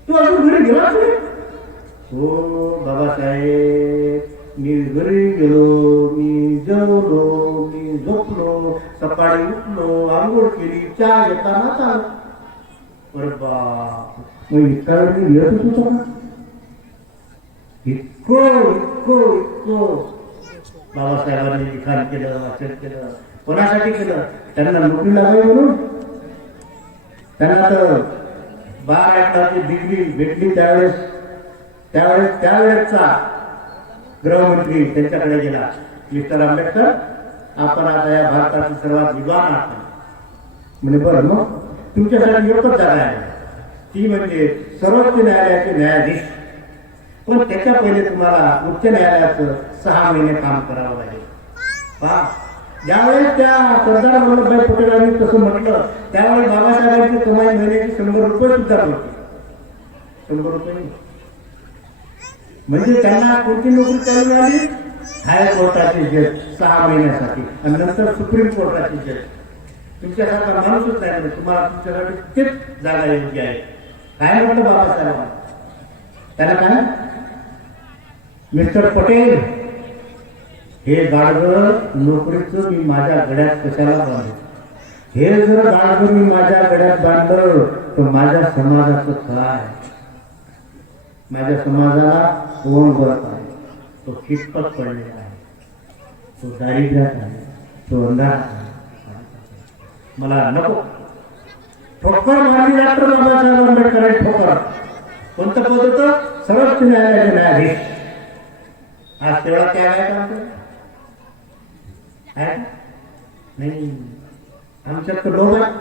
तू अजून घरी गेला? हो बाबासाहेब, मी घरी गेलो, मी जेवलो, मी झोपलो, सकाळी उठलो, आंघोळ केली, चहा घेताना चालू. बरं बाप, मग इतका वेळ मी लिहतच होतो ना. इतकं बाबासाहेबांनी लिखाण केलं, वाचन केलं. कोणासाठी केलं? त्यांना नोकरी लागावी म्हणून. त्यांना तर 12 डिग्री भेटली त्यावेळेसचा गृहमंत्री त्यांच्याकडे गेला, मिस्टर आंबेडकर आपण आता या भारतातील सर्वात विद्वान आहात. म्हणजे बरं मग तुमच्यासाठी एकच जागा आहे, ती म्हणजे सर्वोच्च न्यायालयाचे न्यायाधीश. पण त्याच्या पहिले तुम्हाला उच्च न्यायालयाचं 6 महिने काम करावं लागेल. पहा, ज्यावेळेस त्या सरदार वल्लभभाई पटेलांनी तसं म्हटलं त्यावेळी बाबासाहेबांची कमाई महिन्याची 100 रुपये सुद्धा होती. 100 रुपये म्हणजे त्यांना कोणती नोकरी चालू आली? हायकोर्टाची जज 6 महिन्यासाठी, आणि नंतर सुप्रीम कोर्टाची जज. तुमच्यासारखा माणूसच नाही म्हणजे तुम्हाला तुमच्यासाठी तेच जागा योग्य आहे. काय म्हटलं बाबासाहेबांना? त्याला काय, मिस्टर पटेल, हे गाडगं नोकरीचं मी माझ्या गड्यात कशाला बांधलं? हे जर गाडगं मी माझ्या गड्यात बांधलं तर माझ्या समाजाचं काय? माझ्या समाजाला कोण बरत आहे? तो कितपत पडलेला आहे, तो दारिद्र्यात आहे, तो अंधारात आहे. मला नको. ठोकर मारली डॉक्टर बाबासाहेब आंबेडकर ठोकर. कोणतं पद होतं? सर्वोच्च न्यायालयाचे न्यायाधीश. आज तेवढा त्याग आहे का आमच्याकडे? आहे? नाही. आमच्यात तर लोक आहे,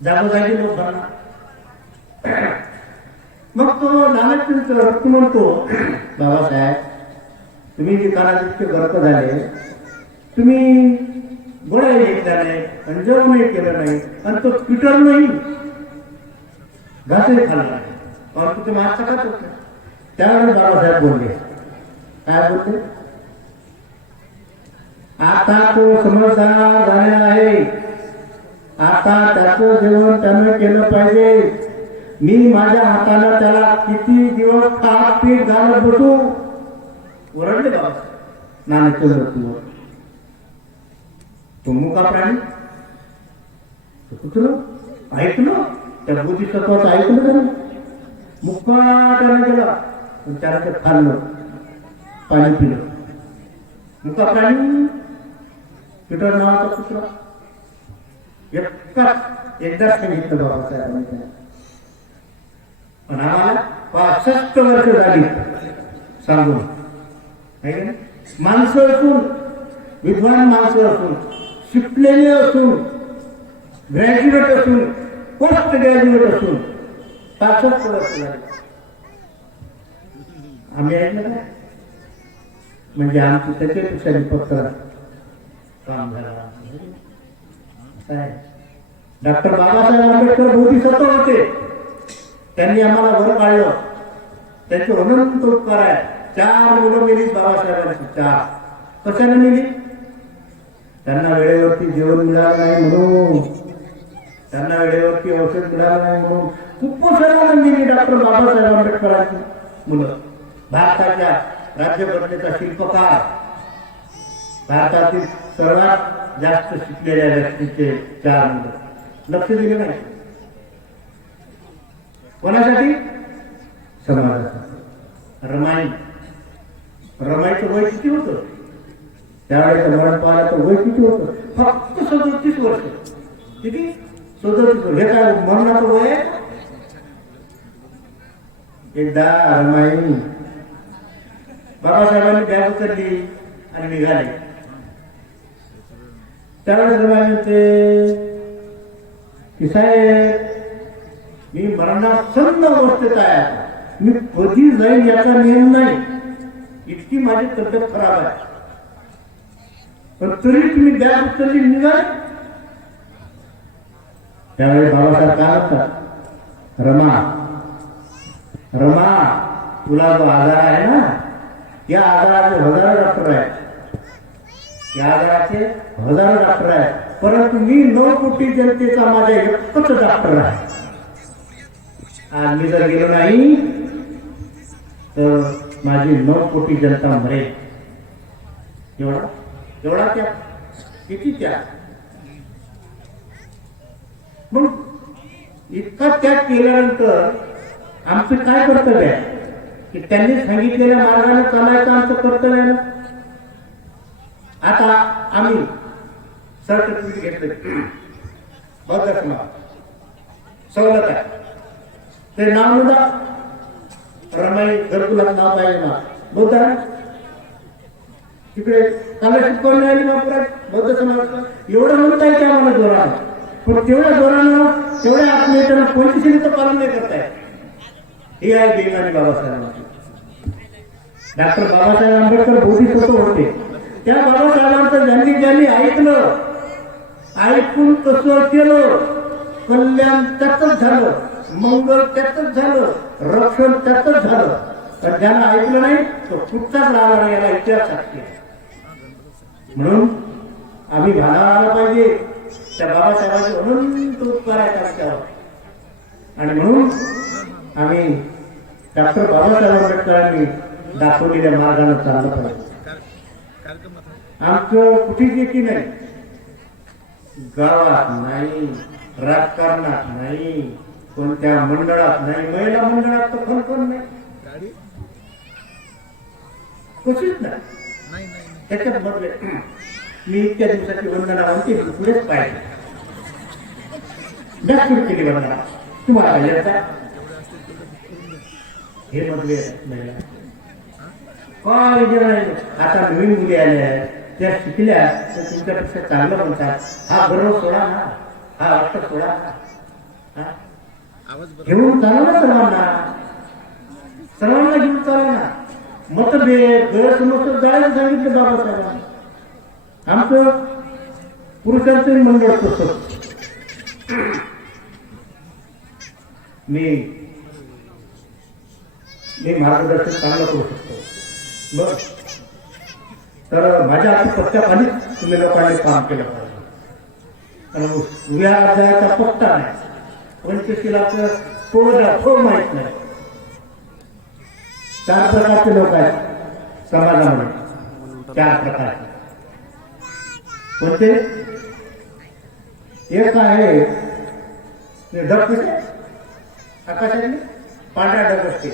जागोजागी लोक भरणार. मग तो नानक रक्त म्हणतो, बाबासाहेब तुम्ही विकारात इतके गर्क झाले, तुम्ही गोळ्या घेतल्या नाही, जेवणही केलं नाही, आणि तो पिटर नाही, घासही खाल्ला नाही, और तुझे मागचा खात होते. त्यावेळेस बाबासाहेब बोलले, काय बोलते? आता तो समजदार झालेला आहे, आता त्याचं जेवण त्यानं केलं पाहिजे. मी माझ्या हाताने त्याला किती दिवस खात पीठ घालत बसू? ओरडले बाबासाहेब नानकचंद्र तुवर. तो मुका प्राणी कुठलं ऐकलं? त्या बोधिसत्वाचं ऐकलं त्यानं, मुक्का त्यानं गेला, त्याला ते खाल्लं, पाणी पिलं. मुका प्राणी पिटर नावाचा कुत्रा एकदाच सांगितलं बाबासाहेबांनी. पण आम्हाला 65 वर्ष झाली सांगून, माणसं असून, विद्वान माणसं असून, शिकलेले असून, ग्रॅज्युएट असून, पोस्ट ग्रॅज्युएट असून 65 वर्ष झाली आम्ही ऐकलं काय? म्हणजे आमची त्याच्यापेक्षा पत्र काम झालं. डॉक्टर बाबासाहेब आंबेडकर बोधिसत्व होते, त्यांनी आम्हाला वर काढलं, त्यांचे अनंत उपकार आहे. 4 मुलं मिली बाबासाहेबांची, 4. कशाने मिली? त्यांना वेळेवरती जेवण मिळालं नाही म्हणून, त्यांना वेळेवरती औषध मिळालं नाही म्हणून कुपोषणाने मिली डॉक्टर बाबासाहेब आंबेडकरांची मुलं. भारताच्या राज्यघटनेचा शिल्पकार, भारतातील सर्वात जास्त शिकलेल्या व्यक्तीचे 4 मुलं. लक्ष दिले नाही कोणासाठी? समाजासाठी. रमाईचं वय किती होतं त्यावेळेस? मरण पाहायचं वय किती होतं? फक्त 37 वर्ष. किती? 37 वर्ष. हे काय मरणाचं वय आहे? एकदा रमाई बाबासाहेबांनी बॅग उचलली आणि निघाले. त्यावेळेस रमाई म्हणते की साहेब मी मरणासन्न अवस्थेत आहे, मी कधी जाईल याचा नियम नाही, इतकी माझी तब्येत खराब आहे, पण तरी तुम्ही बॅग उचलली निघाले. त्यावेळी बाबासाहेब काय म्हणतात? रमा तुला जो आजार आहे ना, या आजाराचे हजारो डॉक्टर आहेत, या आजाराचे हजारो डॉक्टर आहेत, परंतु मी 9 कोटी जनतेचा माझा एकच डॉक्टर आहे. आज मी जर गेलो नाही तर माझी 9 कोटी जनता मरेल. एवढा त्या किती त्या? मग इतका त्याग केल्यानंतर आमचं काय कर्तव्य आहे? की त्यांनी सांगितलेल्या मार्गाने चालायचं आमचं कर्तव्य आहे ना. आता आम्ही सर्टिफिकेट घेतलं, बौद्ध समाज सवलत आहे, ते नाव नव्हता रमाई घरकुलात नाव पाहिजे ना, बौद्ध आहे तिकडे स्कॉलरशिप कोण आली महापुरात बौद्ध समाजाला. एवढं म्हणता येते आम्हाला जोरानं, पण तेवढ्या जोरानं तेवढ्या आत्मीयतेनं पंचशीलीचं पालन नाही करताय. ही आहे बेईमानी बाबासाहेबांची. डॉक्टर बाबासाहेब आंबेडकर बोधिसत्व होते, त्या बाबासाहेबांचं ज्यांनी ऐकलं, ऐकून कसं केलं, कल्याण त्यातच झालं, मंगल त्यातच झालं, रक्षण त्यातच झालं. तर ज्यांना ऐकलं नाही तो कुठचाच राहिला नाही, याला इतिहास सांगते. म्हणून आम्ही भानाला पाहिजे त्या बाबासाहेबांचे अनंत उपकार आहेत आमच्यावर, आणि म्हणून आम्ही डॉक्टर बाबासाहेब आंबेडकरांनी दाखवलेल्या मार्गाने चाललं पाहिजे. आमचं कुठेच एकी नाही, गावात नाही, राजकारणात नाही, कोणत्या मंडळात नाही, महिला मंडळात तर खरखर नाही, कशीच नाही. त्याच्यात बदले मी इतक्या दिवसाची वंदना म्हणते पुढेच पाहिजे, जास्त केली वंदना तुम्हाला हे मतभेद महिला काय जे नाही. आता नवीन मुली आल्या आहेत, त्या शिकल्या तर तुमच्यापेक्षा चांगलं म्हणतात. हा गर्व सोडा ना, हा अर्थ सोडा ना. हा? घेऊन चाला ना सर्वांना, सर्वांना घेऊन चाला ना. मतभेद गैरसमज जायला सांगितलं बाबासाहेबांना. आमचं पुरुषांचं मंडळ तसं. मी मार्गदर्शन चांगलं करू शकतो. बर, तर माझ्या आता पत्त्याखालीच तुम्ही लोकांनी काम केलं पाहिजे. कारण उभ्या अध्यायाचा पत्ता नाही, पंचशिलाचं तो माहित नाही. 4 प्रकारचे लोक आहेत समाजामध्ये, 4 प्रकारचे. कोणते? एक आहे ढग, कसे आकाशातले पांढऱ्या ढग असते,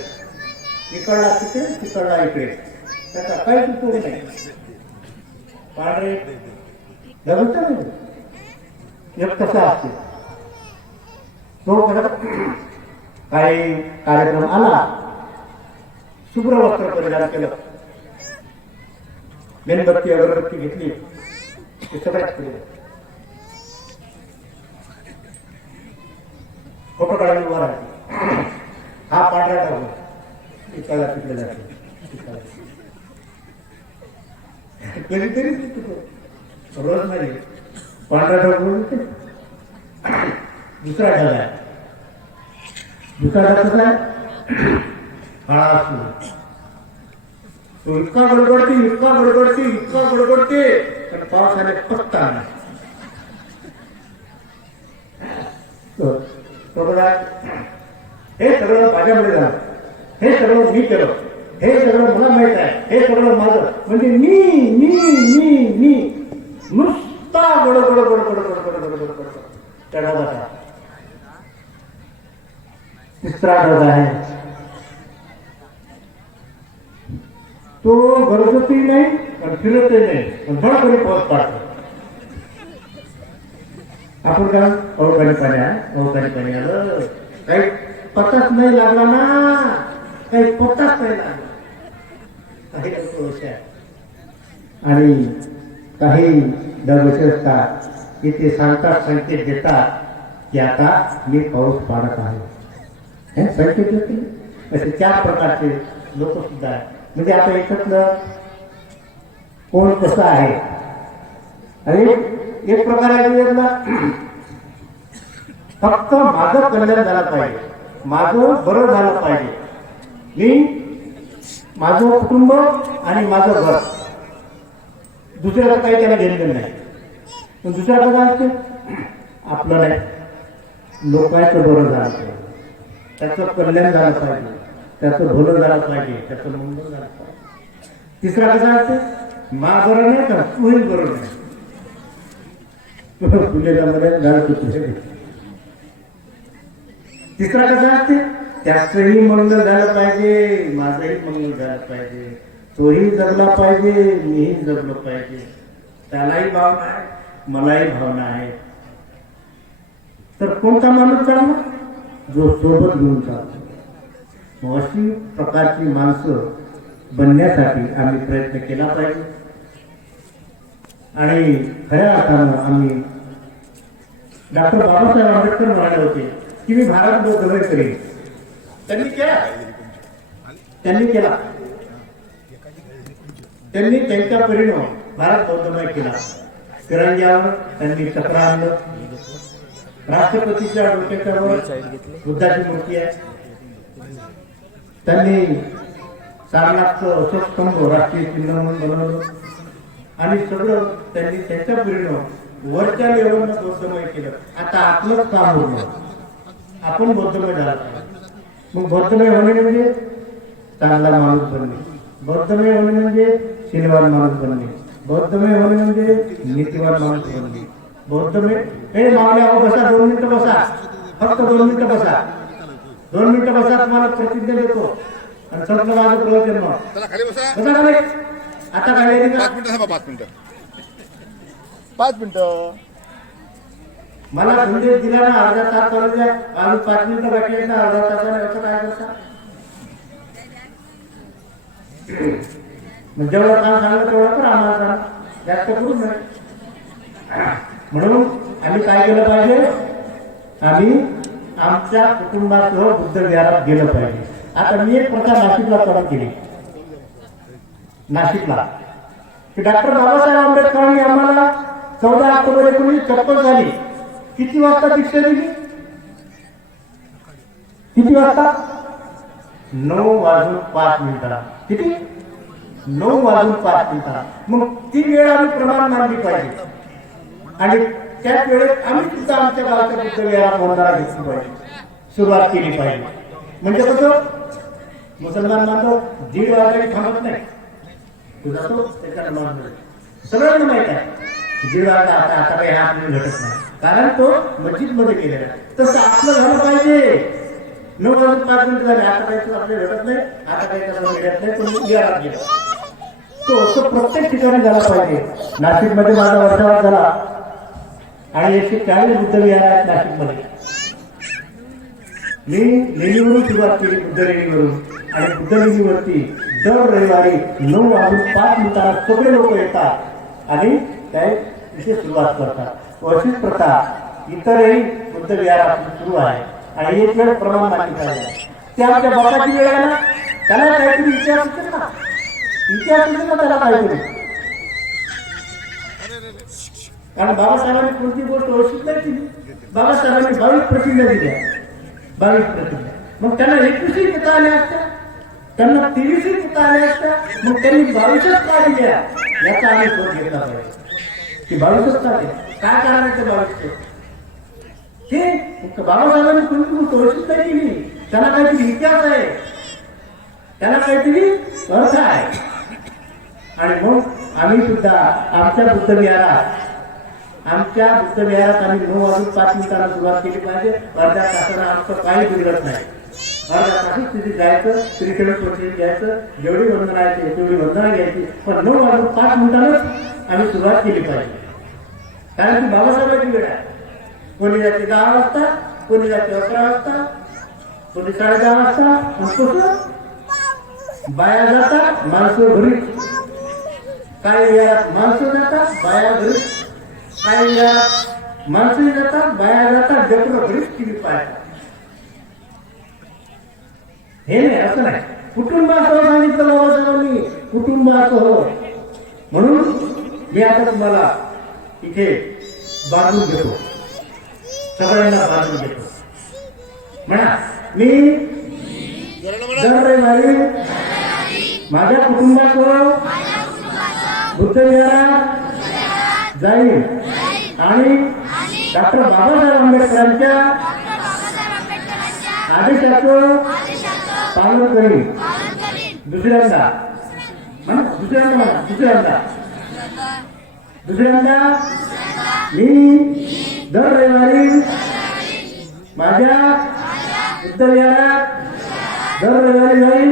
इकडला तिथे तिकडला इकडे, त्याचा काही उपयोग नाही. पांढरे ढग एक कसा असते तो. काही कार्यक्रम आला, शुभ्र वस्त्र परिधान केलं, मेणबत्ती अगरबत्ती घेतली, ते सगळ्यात केलं, फोटो काढून उभा राहते. हा पांढरा ढग इकडला तिकडे जाते. कधीतरी रोज नाही. पांढरा ढग बोलते. दुसरा ढग आहे. दुसरा ढग कसा आहे? काळा असतो. तो इतका गडबडते, इतका गडबडते, इतका गडबडते, पण पावसाने पत्ता नाही. हे सगळं माझ्यामध्ये झालं, हे सगळं मी केलं, हे सगळं मला माहित आहे, हे सगळं माझं. म्हणजे मी नुसता गडबड गडबड गडबड गडबड गडबड त्या ढगाचा. तिसरा ढग आहे, तो गरजतही नाही पण फिरतही नाही, पण बरोबरी पाऊस पाडतो. आपण का अवकाळी पाणी आहे, अवकाळी पाणी आलं, काही पत्ताच नाही लागला ना, काही पत्ताच नाही लागला. आणि काही ढग असे असतात की ते सांगतात, संकेत देतात की आता मी पाऊस पाडत आहे. हे संकेत देते. असे 4 प्रकारचे लोक सुद्धा आहेत. म्हणजे आता याच्यातलं कोण कसं आहे. आणि एक प्रकार आहे फक्त माझं कल्याण झालं पाहिजे, माझं बरं झालं पाहिजे, मी माझं कुटुंब आणि माझं घर, दुसऱ्याला काही त्याला घेणं नाही. पण दुसऱ्या काय असते, आपलं नाही, लोकांचं बरं झालं पाहिजे, त्याचं कल्याण झालं पाहिजे, त्याचं भलं झालं पाहिजे, त्याचं मंगल झालं पाहिजे. तिसरा कसा असते, मा बरं नाही तर तूही बरं नाही. तिसरा कसा असते, त्याचंही मंगल झालं पाहिजे, माझंही मंगल झालं पाहिजे, तोही जगला पाहिजे, मीही जगलो पाहिजे, त्यालाही भावना आहे, मलाही भावना आहे. तर कोणता माणूस चालला, जो सोबत घेऊन चालतो. अशी प्रकारची माणसं बनण्यासाठी आम्ही प्रयत्न केला पाहिजे. आणि खऱ्या अर्थानं आम्ही डॉक्टर बाबासाहेब आंबेडकर म्हणाले होते की मी भारत बौद्धमय करेन. त्यांनी केला, त्यांनी त्यांच्या परीनं भारत बौद्धमय केला. तिरंग्यावर त्यांनी चक्र आणलं, राष्ट्रपतीच्या डोक्यावर बुद्धाची मूर्ती आहे. त्यांनी सारनाथचं अशोक स्तंभ राष्ट्रीय चिन्ह म्हणून बनवलं. आणि सगळं त्यांनी त्यांच्या परीनं वरच्या लेवलनं बौद्धमय केलं. आता आपलंच काम होतं, आपण बौद्धमय झाला. मग बौद्धमय होणे म्हणजे चांगला माणूस बनणे, बौद्धमय होणे म्हणजे शीलवान माणूस बनणे, बौद्धमय होणे म्हणजे नीतिवान माणूस बनणे. बौद्धमय हे मावल्या बसा, 2 मिनिटं बसा, फक्त 2 मिनिटं बसा, 2 मिनिटं बसा, तुम्हाला प्रतिज्ञा देतो. आणि संपलं माझं प्रवचन. मग आता काय 5 मिनिटं मला संदेश दिला ना, अर्धा तास चालू द्या, अजून 5 मिनिटं बाकी आहेत ना, अर्धा तासाने असं काय करता. मग जेवढं काम सांगलं तेवढं कर आम्हाला, जास्त करू नये. म्हणून आम्ही काय केलं पाहिजे, आम्ही आमच्या कुटुंबासह बुद्ध विहारात गेलं पाहिजे. आता मी एक प्रथा नाशिकला चालू केली. नाशिकला की डॉक्टर बाबासाहेब आंबेडकरांनी आम्हाला 14 ऑक्टोबर 1956 साली किती वाजता दीक्षा दिली? किती वाजता? 9:05. किती? 9:05. मग ती वेळ आम्ही प्रमाण मानली पाहिजे आणि त्याच वेळेत आम्ही सुद्धा आमच्या गावाच्या बुद्ध विहारात वंदना घेतली पाहिजे, सुरुवात केली पाहिजे. म्हणजे कसं मुसलमान मानतो 1:30 वाजता थांबत नाही, तू जातो त्याच्यात सगळ्यांना माहित आहे 1:30 वाजता आता काही हात नाही घटत नाही, कारण तो मस्जिद मध्ये गेलेला आहे. तसं आपलं झालं पाहिजे. 9:05 झाले, आता काही आपल्याला घटत नाही, आता काही त्याला घडत नाही, पण विहारात गेला तो असं प्रत्येक ठिकाणी झाला पाहिजे. नाशिकमध्ये माझा वर्षावर झाला आणि 140 बुद्ध विहार आहेत नाशिकमध्ये. मी लेणीवरून सुरुवात केली, बुद्ध लेणीवरून, आणि बुद्ध लेणीवरती दर रविवारी 9:05 सगळे लोक येतात आणि त्या तिथे सुरुवात करतात. अशीच प्रथा इतरही बुद्ध विहारात सुरू आहे आणि एक वेळ प्रमाण मानली पाहिजे. ते आमच्या बापाची वेळ आहे ना, त्याला काहीतरी इतिहास असेल ना, इतिहास असेल ना त्याला काहीतरी. कारण बाबासाहेबांनी कोणती गोष्ट ओळखीत नाही दिली. बाबासाहेबांनी 22 प्रतिज्ञा दिल्या, 22 प्रतिज्ञा. मग त्यांना 21 देता आल्या असत्या, त्यांना 23 देता आल्या असत्या, मग त्यांनी 22च का दिल्या याचा आम्ही शोध घेतला पाहिजे. की 22च का दिल्या, काय कारण आहे ते 22चे? हे बाबासाहेबांनी कोणती गोष्ट ओळखीत नाही दिली, त्यांना काहीतरी इतिहास आहे, त्यांना काहीतरी अर्थ आहे. आणि मग आम्ही सुद्धा आमच्या बुद्ध विहारात आम्ही 9:05 सुरुवात केली पाहिजे. अर्ध्या तासाला आमचं काही बिघडत नाही. अर्ध्या तासात तिथे जायचं, त्रिशूळ घ्यायचं, जेवढी वंदना आहे तेवढी वंदना घ्यायची, पण 9:05 आम्ही सुरुवात केली पाहिजे. कारण की बाबासाहेबांची वेळ आहे. कोणी जाते 10 वाजता, कोणी जाते 11 वाजता, कोणी 10:30 वाजता. कसं बाया जातात, माणसं घरी. काही वेळात माणसं जातात, बाया घरी. काही वेळात माणसं जातात, बाया जातात, लेकरं घरीच टीव्ही पाहतात. हे नाही, असं नाही. कुटुंबासह सांगितलं बाबासाहेबांनी, कुटुंबासह. म्हणून मी आता तुम्हाला इथे बांधून घेतो, सगळ्यांना बांधून घेतो. म्हणा, मी दर रविवारी माझ्या कुटुंबासह बुद्ध विहारात जाईल आणि डॉक्टर बाबासाहेब आंबेडकरांच्या आदेशाचं पालन करीन. दुसऱ्यांदा मी दर रविवारी माझ्या बुद्ध विहारात दर रविवारी जाईल,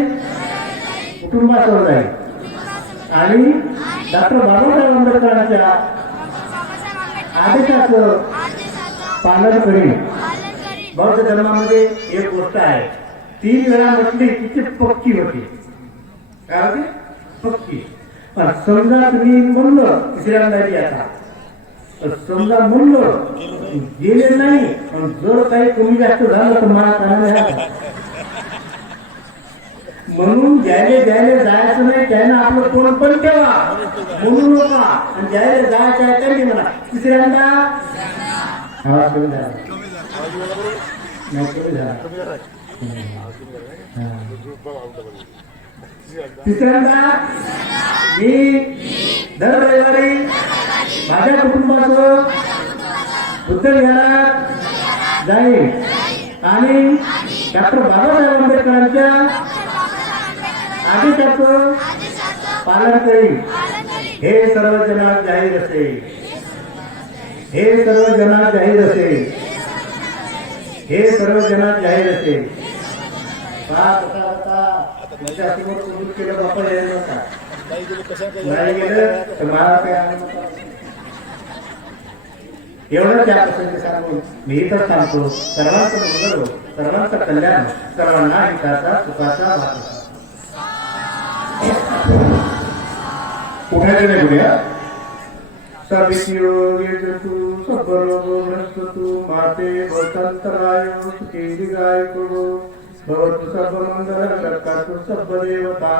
कुटुंबासह जाईल आणि डॉक्टर बाबासाहेब आंबेडकरांच्या आदेशाचं पालन करीन. बौद्ध धर्मामध्ये एक गोष्ट आहे, 3 वेळा म्हटली की ती पक्की होती. काय होती? पक्की. पण समजा तुम्ही म्हणलं तिसऱ्यांदा आता, तर समजा म्हणलं गेले नाही, पण जर काही कमी जास्त झालं तर मला काय. म्हणून ज्याने जायचं नाही त्यानं आपलं तोंड पण ठेवा, म्हणून नका. आणि ज्याने जायचं आहे त्यांनी म्हणा तिसऱ्यांदा. आवाज कमी झाला नाही, कमी झाला. तिसऱ्यांदा मी दर रविवारी माझ्या कुटुंबासह बुद्ध विहारात जाईल आणि डॉक्टर बाबासाहेब आंबेडकरांच्या आदेशाचं पालन करीन. हे सर्व जनात जाहीर असेल, हे सर्व जनात जाहीर असेल, हे सर्व जनात जाहीर असेल. समोर कबूल केलं बापा जाहीर नका, नाही गेलं तर मला काय आलं नका. एवढं त्या प्रसंगी सांगून मी इथं थांबतो. सर्वांचं मंगळ हो, सर्वांचं कल्याण हो, सर्वांना हिताचा सुखाचा भाग. उठायचं नाही कोणी हा सवियोगेतु सबरोगस्तु माते भवतंतराय सुखी दीर्घाय कुरु भवतु सर्वमंगलकर्तु सर्वदेवता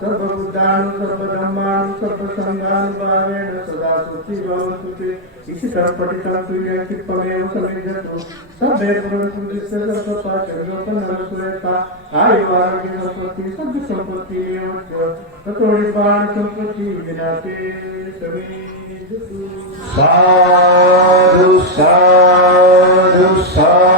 सर्वबुद्धानु सर्वधम्मानु सर्वसंगानुभावेन सदा सुखी भवन्तु ते इति सर्वपठितं तुल्यं किप्पमेव समिध्यतु सर्वे भवन्तु दिस्य सर्वपाचर्योपनरसुरेता आयुरारोग्य संपत्ति सर्व संपत्ति एवं ततो निपाण संपत्ति विनाते समी साधु साधु साधु